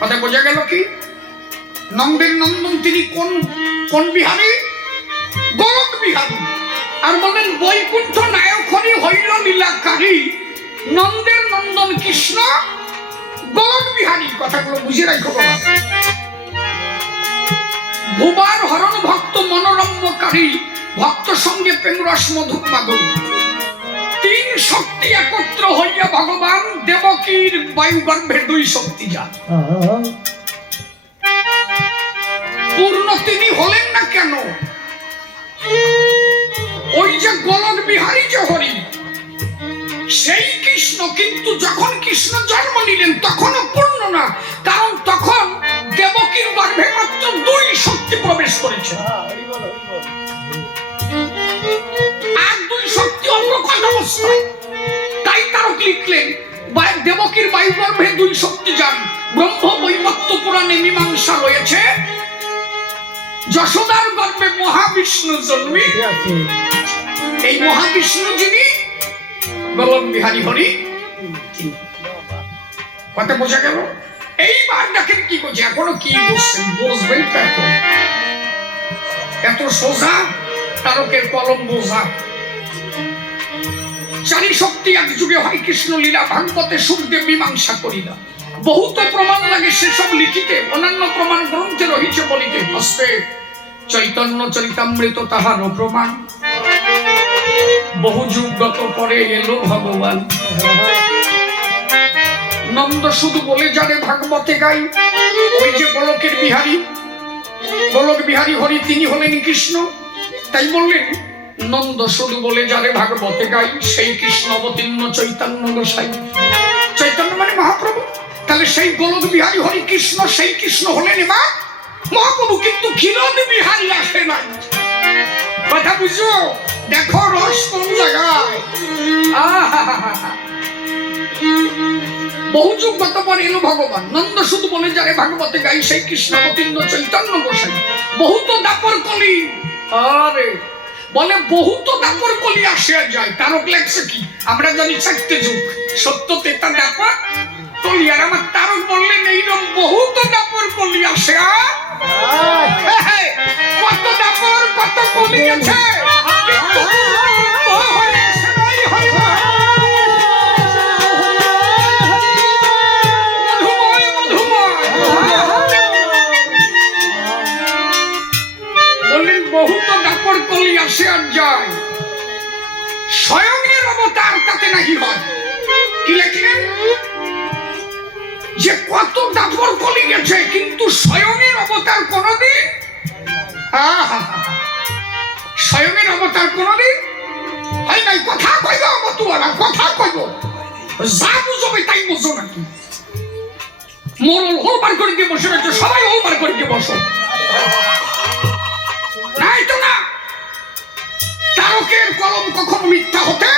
কথা বোঝা গেল কি? নন্দের নন্দন তিনি কোন কোন বিহারী? গোলক বিহারী। আর বলেন বৈকুণ্ঠ নায়ক হরি হইল লীলাকারী, নন্দের নন্দন কৃষ্ণ গোলক বিহারী। কথাগুলো বুঝে রাখো বাবা। ভুবার হরণ ভক্ত মনোরম্যকারী, ভক্ত সঙ্গে প্রেমরস মধুর মাধুরী। তিন শক্তি একত্র হইয়া ভগবান দেবকীর বায়ুগর্ভে দুই শক্তি যান। পূর্ণ তিনি হলেন না কেন? ওই যে গোলক বিহারী যে হরি, সেই কৃষ্ণ, কিন্তু যখন কৃষ্ণ জন্ম নিলেন তখনও পূর্ণ না, কারণ তখন দেবকীর গর্ভে মাত্র দুই শক্তি প্রবেশ করেছে। আর দুই শক্তি অপ্রকট অবস্থায়। তাই তারক লিখলেন দেবকীর বায়ুগর্ভে দুই শক্তি যান। ব্রহ্ম বৈবর্ত পুরাণে মীমাংসা রয়েছে, যশোদার গর্ভে মহাবিষ্ণু জন্মী। এই মহাবিষ্ণু যিনি গোলক বিহারী হরি। কথা বোঝা গেল? এইবার দেখেন কি করছে, এখনো কি বলছেন, বুঝবেন তো? এত সোজা, তারকের কলম বোঝা। চারি শক্তি এক যুগে হয় কৃষ্ণ লীলা, ভাগবতে সুখদেব মীমাংসা করিলা। বহুত প্রমাণ লাগে সেসব লিখিতে, অন্যান্য প্রমাণ গ্রন্থে রহিছে বলিতে। হস্তে চৈতন্য চরিতামৃত তাহারও প্রমাণ, বহু যুগগত পরে এলো ভগবান। নন্দ শুধু বলে যারে ভাগবতে গাই, ওই যে গোলকের বিহারী, গোলক বিহারী হরি, তিনি হলেন কৃষ্ণ। তাই বললেন নন্দ শুধু বলে যারে ভাগবতে গাই, সেই কৃষ্ণ অবতীর্ণ চৈতন্য গোসাই। চৈতন্য মানে মহাপ্রভু। তাহলে সেই গোলক বিহারী হরি কৃষ্ণ, সেই কৃষ্ণ হলেন এবার মহাপ্রভু, কিন্তু ক্ষীরদ বিহারী আসে নাই। কথা বুঝো? দেখো রস কোন জায়গায়। বহু যুগ গত পর এলো ভগবান। নন্দ শুধু বলে যারে ভাগবতে গাই, সেই কৃষ্ণ অবতীর্ণ চৈতন্য গোসাই। বহুত দাপর কলি, আরে বলে বহুত দাপর কলি আসে যায়। তারক লেখছে কি? আমরা জানি চারটে যুগ, সত্য, তেতা, দাপর, কলি। আর আমার তারক বললেন এইরকম বহুত দাপর কলি আসে। কত দাপর কত কলি আছে, বহুত দাপর কলি আসে আর যায়। স্বয়ংের অবতার তাতে নাকি হয়। কি লেখেন? যে কত দাপর কলি গেছে, কিন্তু স্বয়ংের অবতার কোনদিন, স্বয়ংের অবতার কোনদিন হয় নাই। কথা কইব মতুয়ারা, কথা কইব, যা বুঝবে তাই বুঝো নাকি? মোরল হোলবার করে দিয়ে বসে রয়েছে, সবাই হোলবার করে দিয়ে বসো। নাই তো না, তারকের কলম কখনো মিথ্যা হতে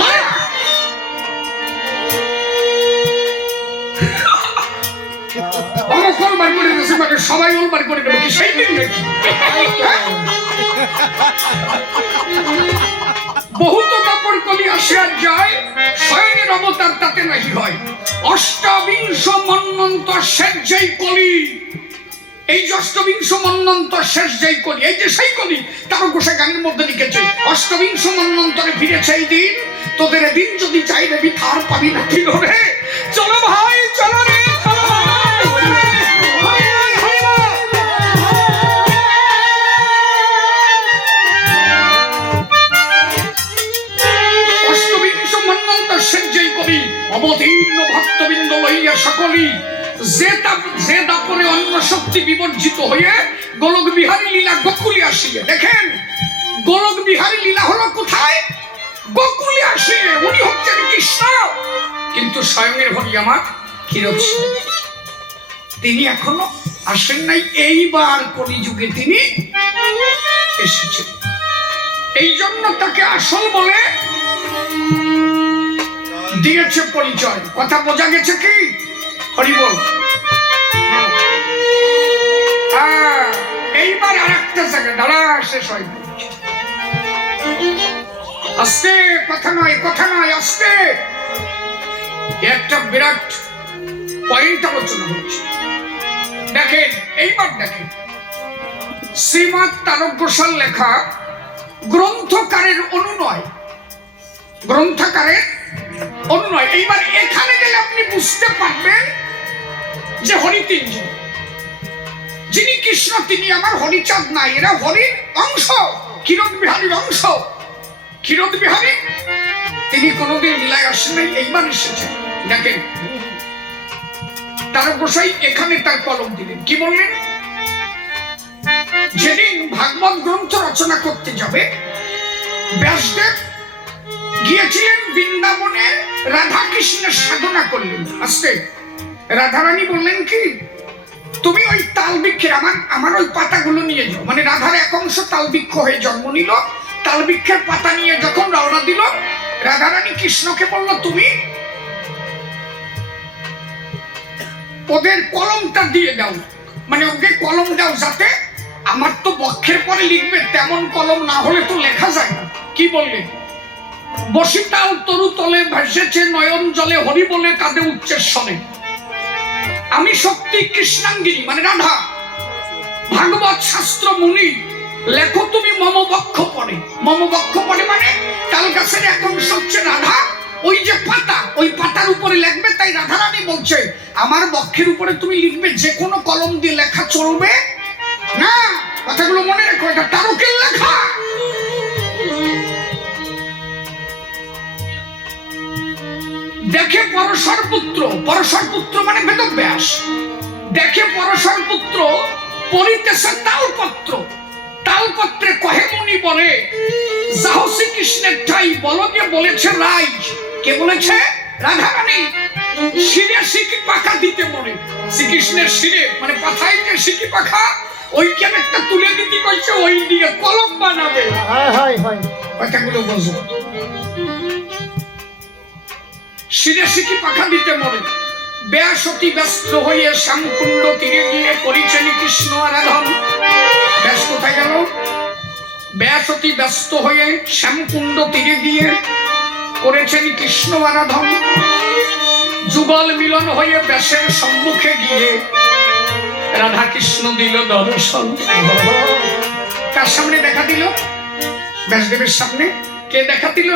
পারে না। হোলবার করে দিয়েছে মানে সবাই হোলবার করে দেবে কি সেই দিন নাকি? বহুত কাপড় কলি আসে আর যায়, স্বয়ংের অবতার তাতে নাকি হয়। অষ্টাবিংশ মন্বন্তর শেষ যেই কলি, এই যে অষ্টবিংশ মন্বন্তর শেষ যেই কলি, এই যে সেই কলি তারক গোসাই গানের মধ্যে লিখেছে, অষ্টবিংশ মন্বন্তরে ফিরেছে এই দিন, তোদের দিন যদি চাই রে বিথার পাবি না কি রে। চলো ভাই চলো রে, চলো অবতীর্ণ ভক্তবৃন্দ লইয়া সকলি যে দাপরে অন্য শক্তি বিবর্জিত হয়ে গোলক বিহারী লীলা গোকুলে আসিয়ে। দেখেন গোলক বিহারী লীলা হলো কোথায়? গোকুলে আসে। উনি হচ্ছেন কৃষ্ণ, কিন্তু স্বয়ংের হরি আমার ক্ষীরদ, তিনি এখনো আসেন নাই। এইবার কলিযুগে তিনি এসেছেন, এই জন্য তাকে আসল বলে দিয়েছে পরিচয়। কথা বোঝা গেছে কি? হরি বল। এইবার আর একটা জায়গায় দাঁড়া, শেষ হয় না। আস্তে, কথা নয়, কথা নয়, আস্তে। একটা বিরাট পয়েন্ট আলোচনা হচ্ছে। দেখেন, এইবার দেখেন, শ্রীমৎ তারক ঘোষাল লেখা গ্রন্থকারের অনুনয়, গ্রন্থকারের অনুনয়। এইবার এখানে গেলে আপনি বুঝতে পারবেন যে হরি তিনজন। যিনি কৃষ্ণ তিনি আমার হরিচাঁদ নাই, এরা হরির অংশ, ক্ষীরোদ বিহারীর অংশ। ক্ষীরোদ বিহারী তিনি কোনোদিন লীলায় আসেন নাই, এইবার এসেছেন। দেখেন, তারক গোসাই এখানে তার কলম দিলেন, কি বললেন? যেদিন ভাগবত গ্রন্থ রচনা করতে যাবে, ব্যাসদেব গিয়েছিলেন বৃন্দাবনে, রাধা কৃষ্ণের সাধনা করলেন। আস্তে, রাধারানী বললেন কি, তুমি ওই তাল বৃক্ষের আমার ওই পাতাগুলো নিয়ে যাও। মানে রাধার এক অংশ তাল বৃক্ষ হয়ে জন্ম নিল, তাল বৃক্ষের পাতা নিয়ে যখন রওনা দিল, রাধারানী কৃষ্ণকে বলল, তুমি ওদের কলমটা দিয়ে দাও, মানে ওকে কলম দাও, যাতে আমার তো বক্ষের পরে লিখবে, তেমন কলম না হলে তো লেখা যায় না। কি বললেন? বসিতাল তরু তলে ভাসেছে নয়ন জলে, হরি বলে কাঁদে উচ্চস্বরে। আমি শক্তি কৃষ্ণাঙ্গিনী, মানে রাধা, ভাগবত শাস্ত্র মুনি, লেখো তুমি মম বক্ষ পড়ে। মম বক্ষ পড়ে মানে তাল গাছের এক অংশ হচ্ছে রাধা, ওই যে পাতা, ওই পাতার উপরে লিখবে। তাই রাধারানী বলছে, আমার বক্ষের উপরে তুমি লিখবে, যে কোনো কলম দিয়ে লেখা চলবে না। কথাগুলো মনে রেখো, এটা তারকের লেখা। দেখে পরশর পুত্র, পরশর পুত্র মানে বেদব্যাস, দেখে পরশর পুত্র পড়িতেছে তালপত্র। তালপত্রে কহে মুনি বলে, যাও শ্রীকৃষ্ণের ঠাই, বলো যে বলেছে রাই। কে বলেছে? রাধারানী। শিরে সিকি পাখা দিতে বলে, শ্রীকৃষ্ণের শিরে মানে পাথায় যে সিকি পাখা, ওইখানে একটা তুলে দিতে কইছে, ওই দিয়ে কলম বানাবে। কথাগুলো বুঝো। শিরে সিকি পাখা দিতে বলে। ব্যাস অতি ব্যস্ত হয়ে শ্যামকুণ্ড তীরে গিয়ে করিছেন কৃষ্ণ আরাধন। ব্যাস কোথায় গেল? ব্যাস অতি ব্যস্ত হয়ে শ্যামকুণ্ড তীরে গিয়ে করেছেন কৃষ্ণ আরাধন। যুগল মিলন হয়ে ব্যাসের সম্মুখে গিয়ে রাধা কৃষ্ণ দিল দর্শন। কার সামনে দেখা দিল? ব্যাসদেবের সামনে। কে দেখা দিল?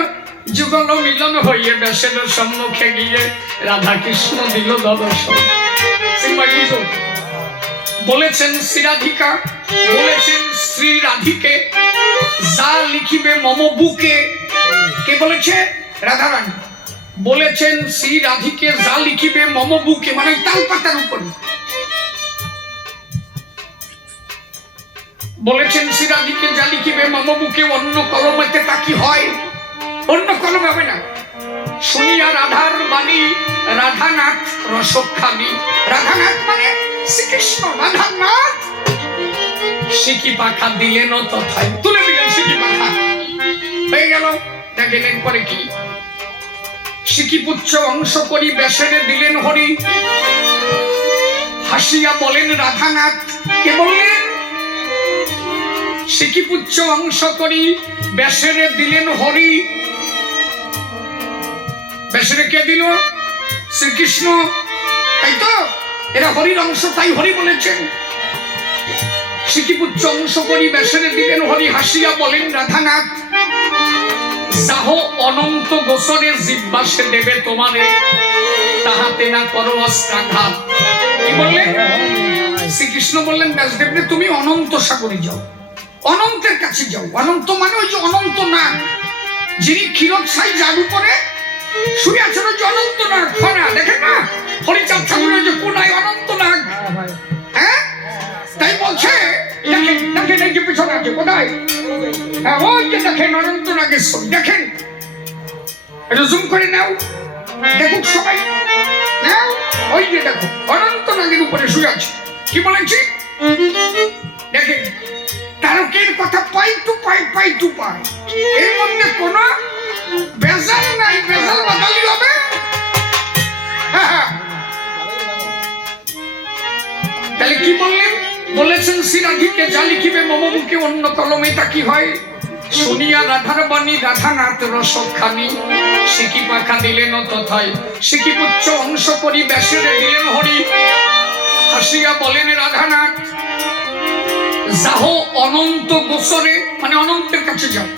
যুগল মিলন হয়ে ব্যাসের সম্মুখে গিয়ে রাধা কৃষ্ণ দিল দর্শন। বলেছেন শ্রীরাধিকা, বলেছেন শ্রী রাধিকে, যা লিখিবে মম বুকে। কে বলেছে? রাধারানী। বলেছেন শ্রী রাধিকে, যা লিখিবে মম বুকে, মানে তাল পাতার উপরে বলেছেন শ্রী রাধিকে, যা লিখিবে মম বুকে, অন্য কলমেতে তা কি হয়? অন্য কলম হবে না। শুনিয়া রাধার বাণী, রাধানাথ রসখানি। রাধানাথ মানে শ্রীকৃষ্ণ, রাধানাথ সিকি পাখা দিলেন তথায়, তুলে দিলেন সিকি পাখা, হয়ে গেল। দেখেন এরপরে কি, সিকিপুচ্ছ অংশ করি ব্যাসেরে দিলেন হরি, হাসিয়া বলেন রাধানাথ। কে বললেন? সিকিপুচ্ছ অংশ করি ব্যাসেরে দিলেন হরি। ব্যাসেরে কে দিল? শ্রীকৃষ্ণ, তাই তো? এরা হরির অংশ, তাই হরি বলেছেন। সিকিপুচ্ছ অংশ করি ব্যাসেরে দিলেন হরি, হাসিয়া বলেন রাধানাথ। যাহ অনন্ত গোসরে জিব্বাসে দেবে তোমারে, তাহাতে না করো অস্ত্রাঘাত। কি বললেন? শ্রীকৃষ্ণ বললেন ব্যাসদেবকে, তুমি অনন্ত সাগরে যাও, অনন্তের কাছে যাও। অনন্ত মানে ওই যে অনন্ত নাগ, যিনি ক্ষীরোদ সাই যার উপরে শুয়ে আছেন, ওই যে অনন্ত নাগ। খরা দেখেন না, হরিচাঁদ ঠাকুরের যে কোনায় অনন্ত নাগ। হ্যাঁ, তাই বলছে, দেখেন দেখেন এই যে পিছনে আছে, কোথায়? হ্যাঁ, ওই যে দেখেন অনন্ত নাগের ছবি। দেখেন, এটা জুম করে নাও, দেখুক সবাই। নাও, ওই যে দেখো অনন্ত নাগের উপরে শুয়ে আছে। কি বলেছি? দেখেন, তারকের কথা পাই টু পাই, পাই টু পাই, এর মধ্যে কোনো বেজাল নাই। বেজাল বাদালি হবে তাহলে কি বললেন? বলেছেন শ্রীরাধিকে যা লিখিবে মম মুখে অন্য কলমে তা কি হয়? শুনিয়া রাধার বাণী রাধানাথ রসখানি সিকি পাখা দিলেন তথায় সিকি পুচ্ছ অংশ করি ব্যাসেরে দিলেন হরি। হাসিয়া বলেন রাধানাথ যাহো অনন্ত গোচরে, মানে অনন্তের কাছে যাও,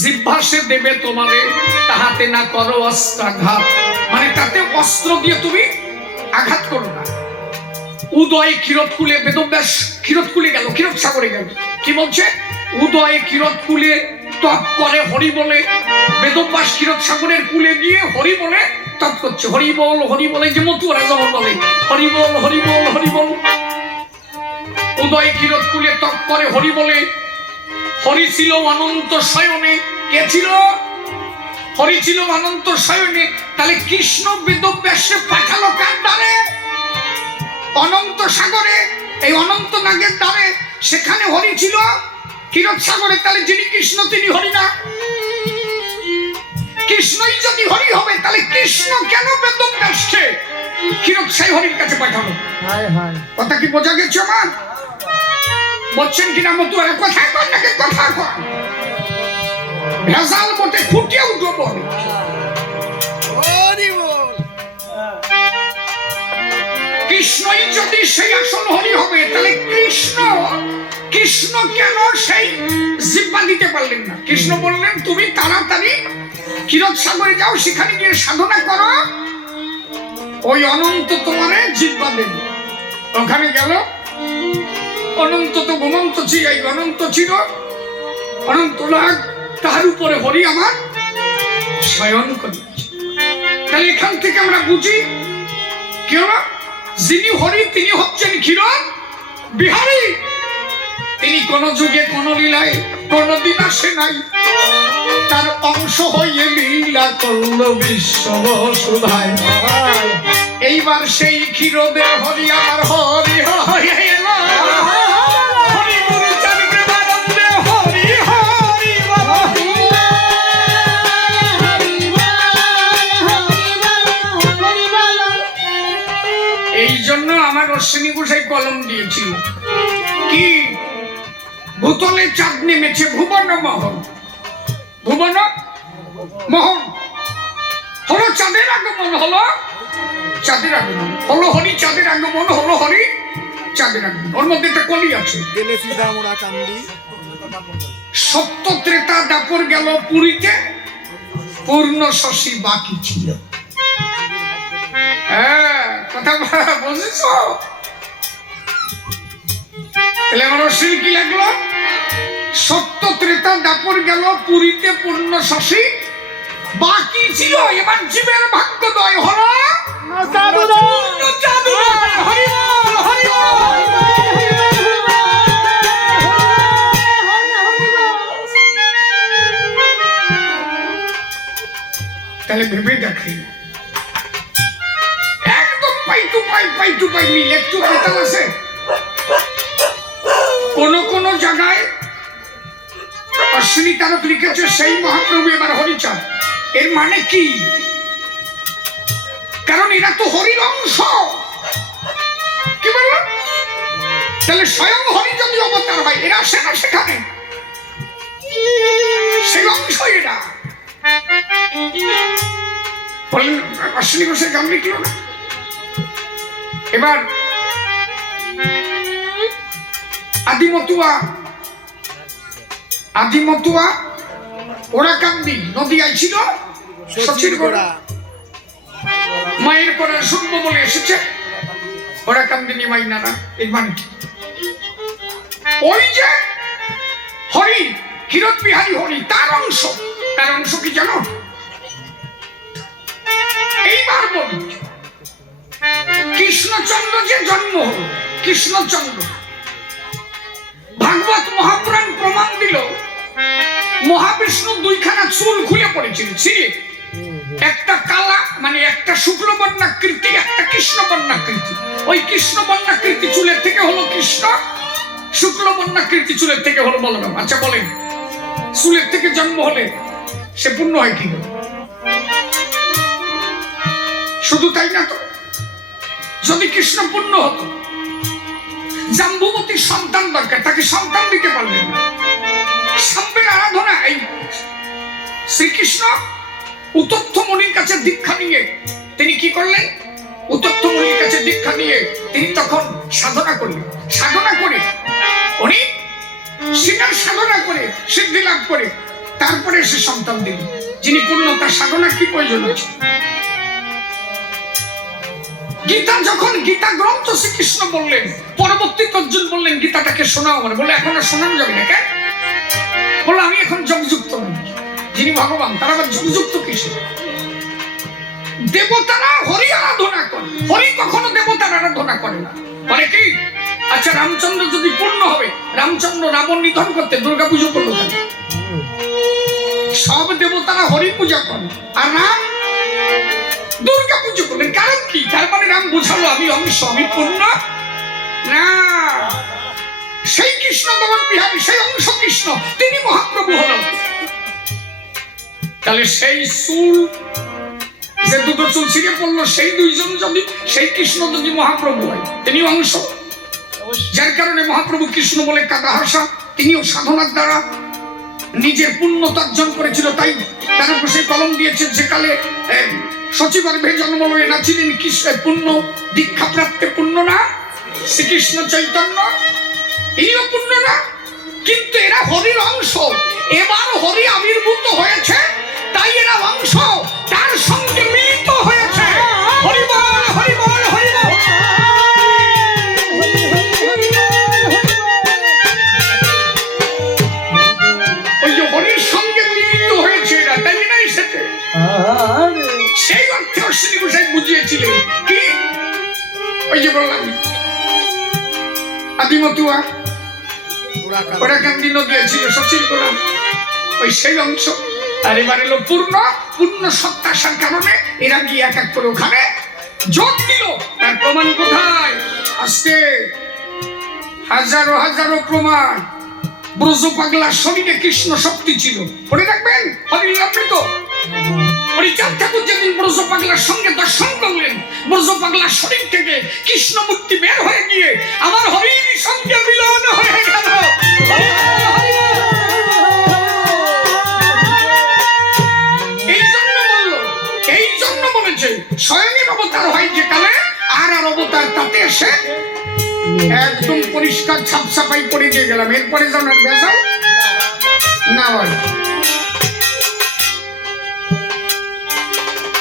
জিহ্বাসে দেবে তোমারে তাহাতে না করো অস্ত্রাঘাত, মানে তাতে অস্ত্র দিয়ে তুমি আঘাত করো না। উদয় ক্ষীরোদকুলে বেদব্যাস ক্ষীরোদকুলে গেল, ক্ষীরোদ সাগরে গেল, কি বলছে? উদয় ক্ষীরোদকুলে তপ করে হরি বলে, বেদব্যাস ক্ষীরোদ সাগরের কুলে গিয়ে হরি বলে তপ করছে। হরি বলে যে মতুয়ারা যেমন বলে হরি বল হরি বল হরি বল। উদয় ক্ষীরোদকুলে তপ করে হরি বলে। হরি ছিল অনন্ত শয়নে। কে ছিল? হরি ছিল অনন্ত শয়নে। তাহলে কৃষ্ণ বেদব্যাসে পাঠালো কার দ্বারে? অনন্ত সাগরে, এই অনন্ত নাগের দ্বারে। সেখানে হরি ছিল ক্ষীরোদ সাগরে। তাহলে যিনি কৃষ্ণ তিনি হরি না? কৃষ্ণই যদি হরি হবে তাহলে কৃষ্ণ কেন বেদব্যাসকে ক্ষীরোদ সাই হরির কাছে পাঠালো? কথা কি বোঝা গেছে আমার? বলছেন কিনা মতুয়ারা? কথা কর নাকি কথা কর? ভেজাল বটে, ফুটিয়ে উঠো বলে। কৃষ্ণই যদি সেই আসল হরি হবে তাহলে কৃষ্ণ কেন সেই জিহ্বা দিতে পারলেন না? কৃষ্ণ বললেন তুমি তাড়াতাড়ি ক্ষীরোদ সাগরে যাও, সেখানে গিয়ে সাধনা করো, ওই অনন্ত তোমারে জিহ্বা দেবে। ওখানে গেল, অনন্ত তো ঘুমন্ত ছিল, এই অনন্ত ছিল অনন্ত নাগ, তার উপরে হরি আমার শয়ন করিয়াছে। তাহলে এখান থেকে আমরা বুঝি কি হলো? যিনি হরি তিনি হচ্ছেন ক্ষীরোদ বিহারী। তিনি কোন যুগে কোন লীলায় কোনদিন আসে নাই, তার অংশ হয়ে লীলা করল বিশ্ব সুধায়। এইবার সেই ক্ষীরোদের হরি আমার হরি হয়ে এলো। হরি গুরু চাঁদকে বানন্দে হরি হরি এই জন্য আমার অশ্বিনী গোসাই কলম দিয়েছিল কি? ভূতলে চাঁদ নেমেছে ভুবন মোহন। ভুবন মোহন হলো চাঁদের আগমন, হলো চাঁদের আগমন, হলো হরি চাঁদের আগমন, হলো হরি চাঁদের আগমন। ওর মধ্যে একটা কলি আছে। সত্য ত্রেতা দাপর গেল পুরীতে, পূর্ণ শশী বাকি ছিল। হ্যাঁ, কথা বুঝেছ? তাহলে আমার অশ্বিনী কি লাগলো? সত্য ত্রেতা দাপর গেল পুরীতে, পূর্ণ শশী বাকি ছিল। এবার জীবের ভাগ্যোদয় হলো পূর্ণ চাঁদুদয়। হরি বল হরি বল। তাহলে ভেবে দেখে একদম পাই টু পাই মিল, একটু বেতাল আছে। কোন জায়গায় অশ্বিনী তারক লিখেছে সেই মহাপ্রভু এবার হরিচাঁদ। এর মানে কি? কারণ এরা তো হরির অংশ। কি বলল? তাহলে স্বয়ং হরি যদি অবতার হয়, এরা আসে না সেখানে? সেই অংশ এরা। বলেন অশ্বিনী ঘোষের গান লিখল না? এবার আদিমতুয়া ওরাকান্দি নদী আইছিল সচির গোড়া, মায়ের পরে শুনবো বলে এসেছে ওরাকান্দিনী মাইনারা। এর মানে ওই যে হরি ক্ষীরোদ বিহারী হরি, তার অংশ। তার অংশ কি জানো? এইবার বলি, কৃষ্ণচন্দ্র যে জন্ম হল, কৃষ্ণচন্দ্র ভাগবত মহাপুরাণ প্রমাণ দিল মহাবিষ্ণু দুইখানা চুল খুলে পড়েছিল। একটা কালা মানে একটা শুক্ল বর্ণাকৃতি, একটা কৃষ্ণ বর্ণাকৃতি। ওই কৃষ্ণ বর্ণাকৃতি চুলের থেকে হলো কৃষ্ণ, শুক্ল বর্ণাকৃতি চুলের থেকে হলো বলরাম। আচ্ছা বলেন, চুলের থেকে জন্ম হলে সে পূর্ণ হয় কি? শুধু তাই না তো, যদি কৃষ্ণ পূর্ণ হতো, জাম্বুবতীর সন্তান দরকার, তাকে সন্তান দিতে পারলেন না। সাম্যের আরাধনা, এই শ্রীকৃষ্ণ উতথ্য মুনির কাছে দীক্ষা নিয়ে তিনি কি করলেন? উতথ্য মুনির কাছে দীক্ষা নিয়ে তিনি তখন সাধনা করলেন। সাধনা করে উনি শিকার সাধনা করে সিদ্ধি লাভ করে তারপরে সে সন্তান দিলেন, যিনি পূর্ণ। তার সাধনার কি প্রয়োজন আছে? গীতা যখন গীতা গ্রন্থ শ্রীকৃষ্ণ বললেন, পরবর্তী অর্জুন বললেন গীতাটাকে শোনাও আমার। বলে এখন আর শোনানো যাবে না। কেন? বলে আমি এখন যোগযুক্ত নই। যিনি ভগবান তারা আবার যোগযুক্ত কিসে? দেবতারা হরি আরাধনা করে, হরি কখনো দেবতার আরাধনা করে না। মানে কি? আচ্ছা, রামচন্দ্র যদি পূর্ণ হবে, রামচন্দ্র রাবণ নিধন করতে দুর্গা পুজো করলো কেন? সব দেবতারা হরি পূজা করে, আর রাম দুর্গা পুজো করলেন। কারণ কি? তার মানে রাম বুঝালো আমি অংশ, আমি পূর্ণ না। সেই কৃষ্ণ দমন বিহারী, সেই অংশ কৃষ্ণ, তিনি মহাপ্রভু হল। তাহলে সেই চুল যে দুটো চুল ছিঁড়ে পড়লো, সেই দুইজন যদি, সেই কৃষ্ণ যদি মহাপ্রভু হয়, তিনি অংশ। যার কারণে মহাপ্রভু কৃষ্ণ বলে কাদাহাসা, তিনিও সাধনার দ্বারা নিজের পূর্ণতা অর্জন করেছিল। তাই তার উপর সেই কলম দিয়েছে, যে কালে সচিবার্ভে জন্ম লয়ে নাচিলেন কৃষ্ণের পূর্ণ, দীক্ষা প্রাপ্তে পূর্ণ না শ্রীকৃষ্ণ চৈতন্য, ইনিও পূর্ণ না। কিন্তু এরা হরির অংশ, এবার হরি আবির্ভূত হয়েছে, তাই এরা অংশ তার সঙ্গে মিলিত হয়েছে। হরি বল, হরি বল, হরি বল। ওই যে হরির সঙ্গে মিলিত হয়েছে এরা, তাই না এসেছে। সেই অর্থে অশ্বিনী গোসাই বুঝিয়েছিলেন কি? ওই যে বললাম আদিমতুয়া ওরা কান্দি নদী ছিল সচির গোলাম, ওই সেই অংশ। আর এবার এলো পূর্ণ, পূর্ণ সত্তার কারণে এরা গিয়ে এক এক করে ওখানে যোগ দিল। তার প্রমাণ কোথায়? আজকে হাজারো হাজারো প্রমাণ। ব্রজ পাগলার শরীরে কৃষ্ণ শক্তি ছিল, মনে রাখবেন। হরিলামৃত হরিচাঁদ ঠাকুর যেদিন ব্রজ পাগলার সঙ্গে দর্শন করলেন, ব্রজ পাগলার শরীর থেকে কৃষ্ণ মূর্তি বের হয়ে গিয়ে আমার হরির সঙ্গে মিলন হয়ে গেল। এই জন্য বলল, এই জন্য বলেছে স্বয়ংের অবতার হয় যে কালে, আর আর অবতার তাতে এসে একদম পরিষ্কার ছাপ ছাপাই করে দিয়ে গেলাম। এরপরে যেন বেজাল না হয়।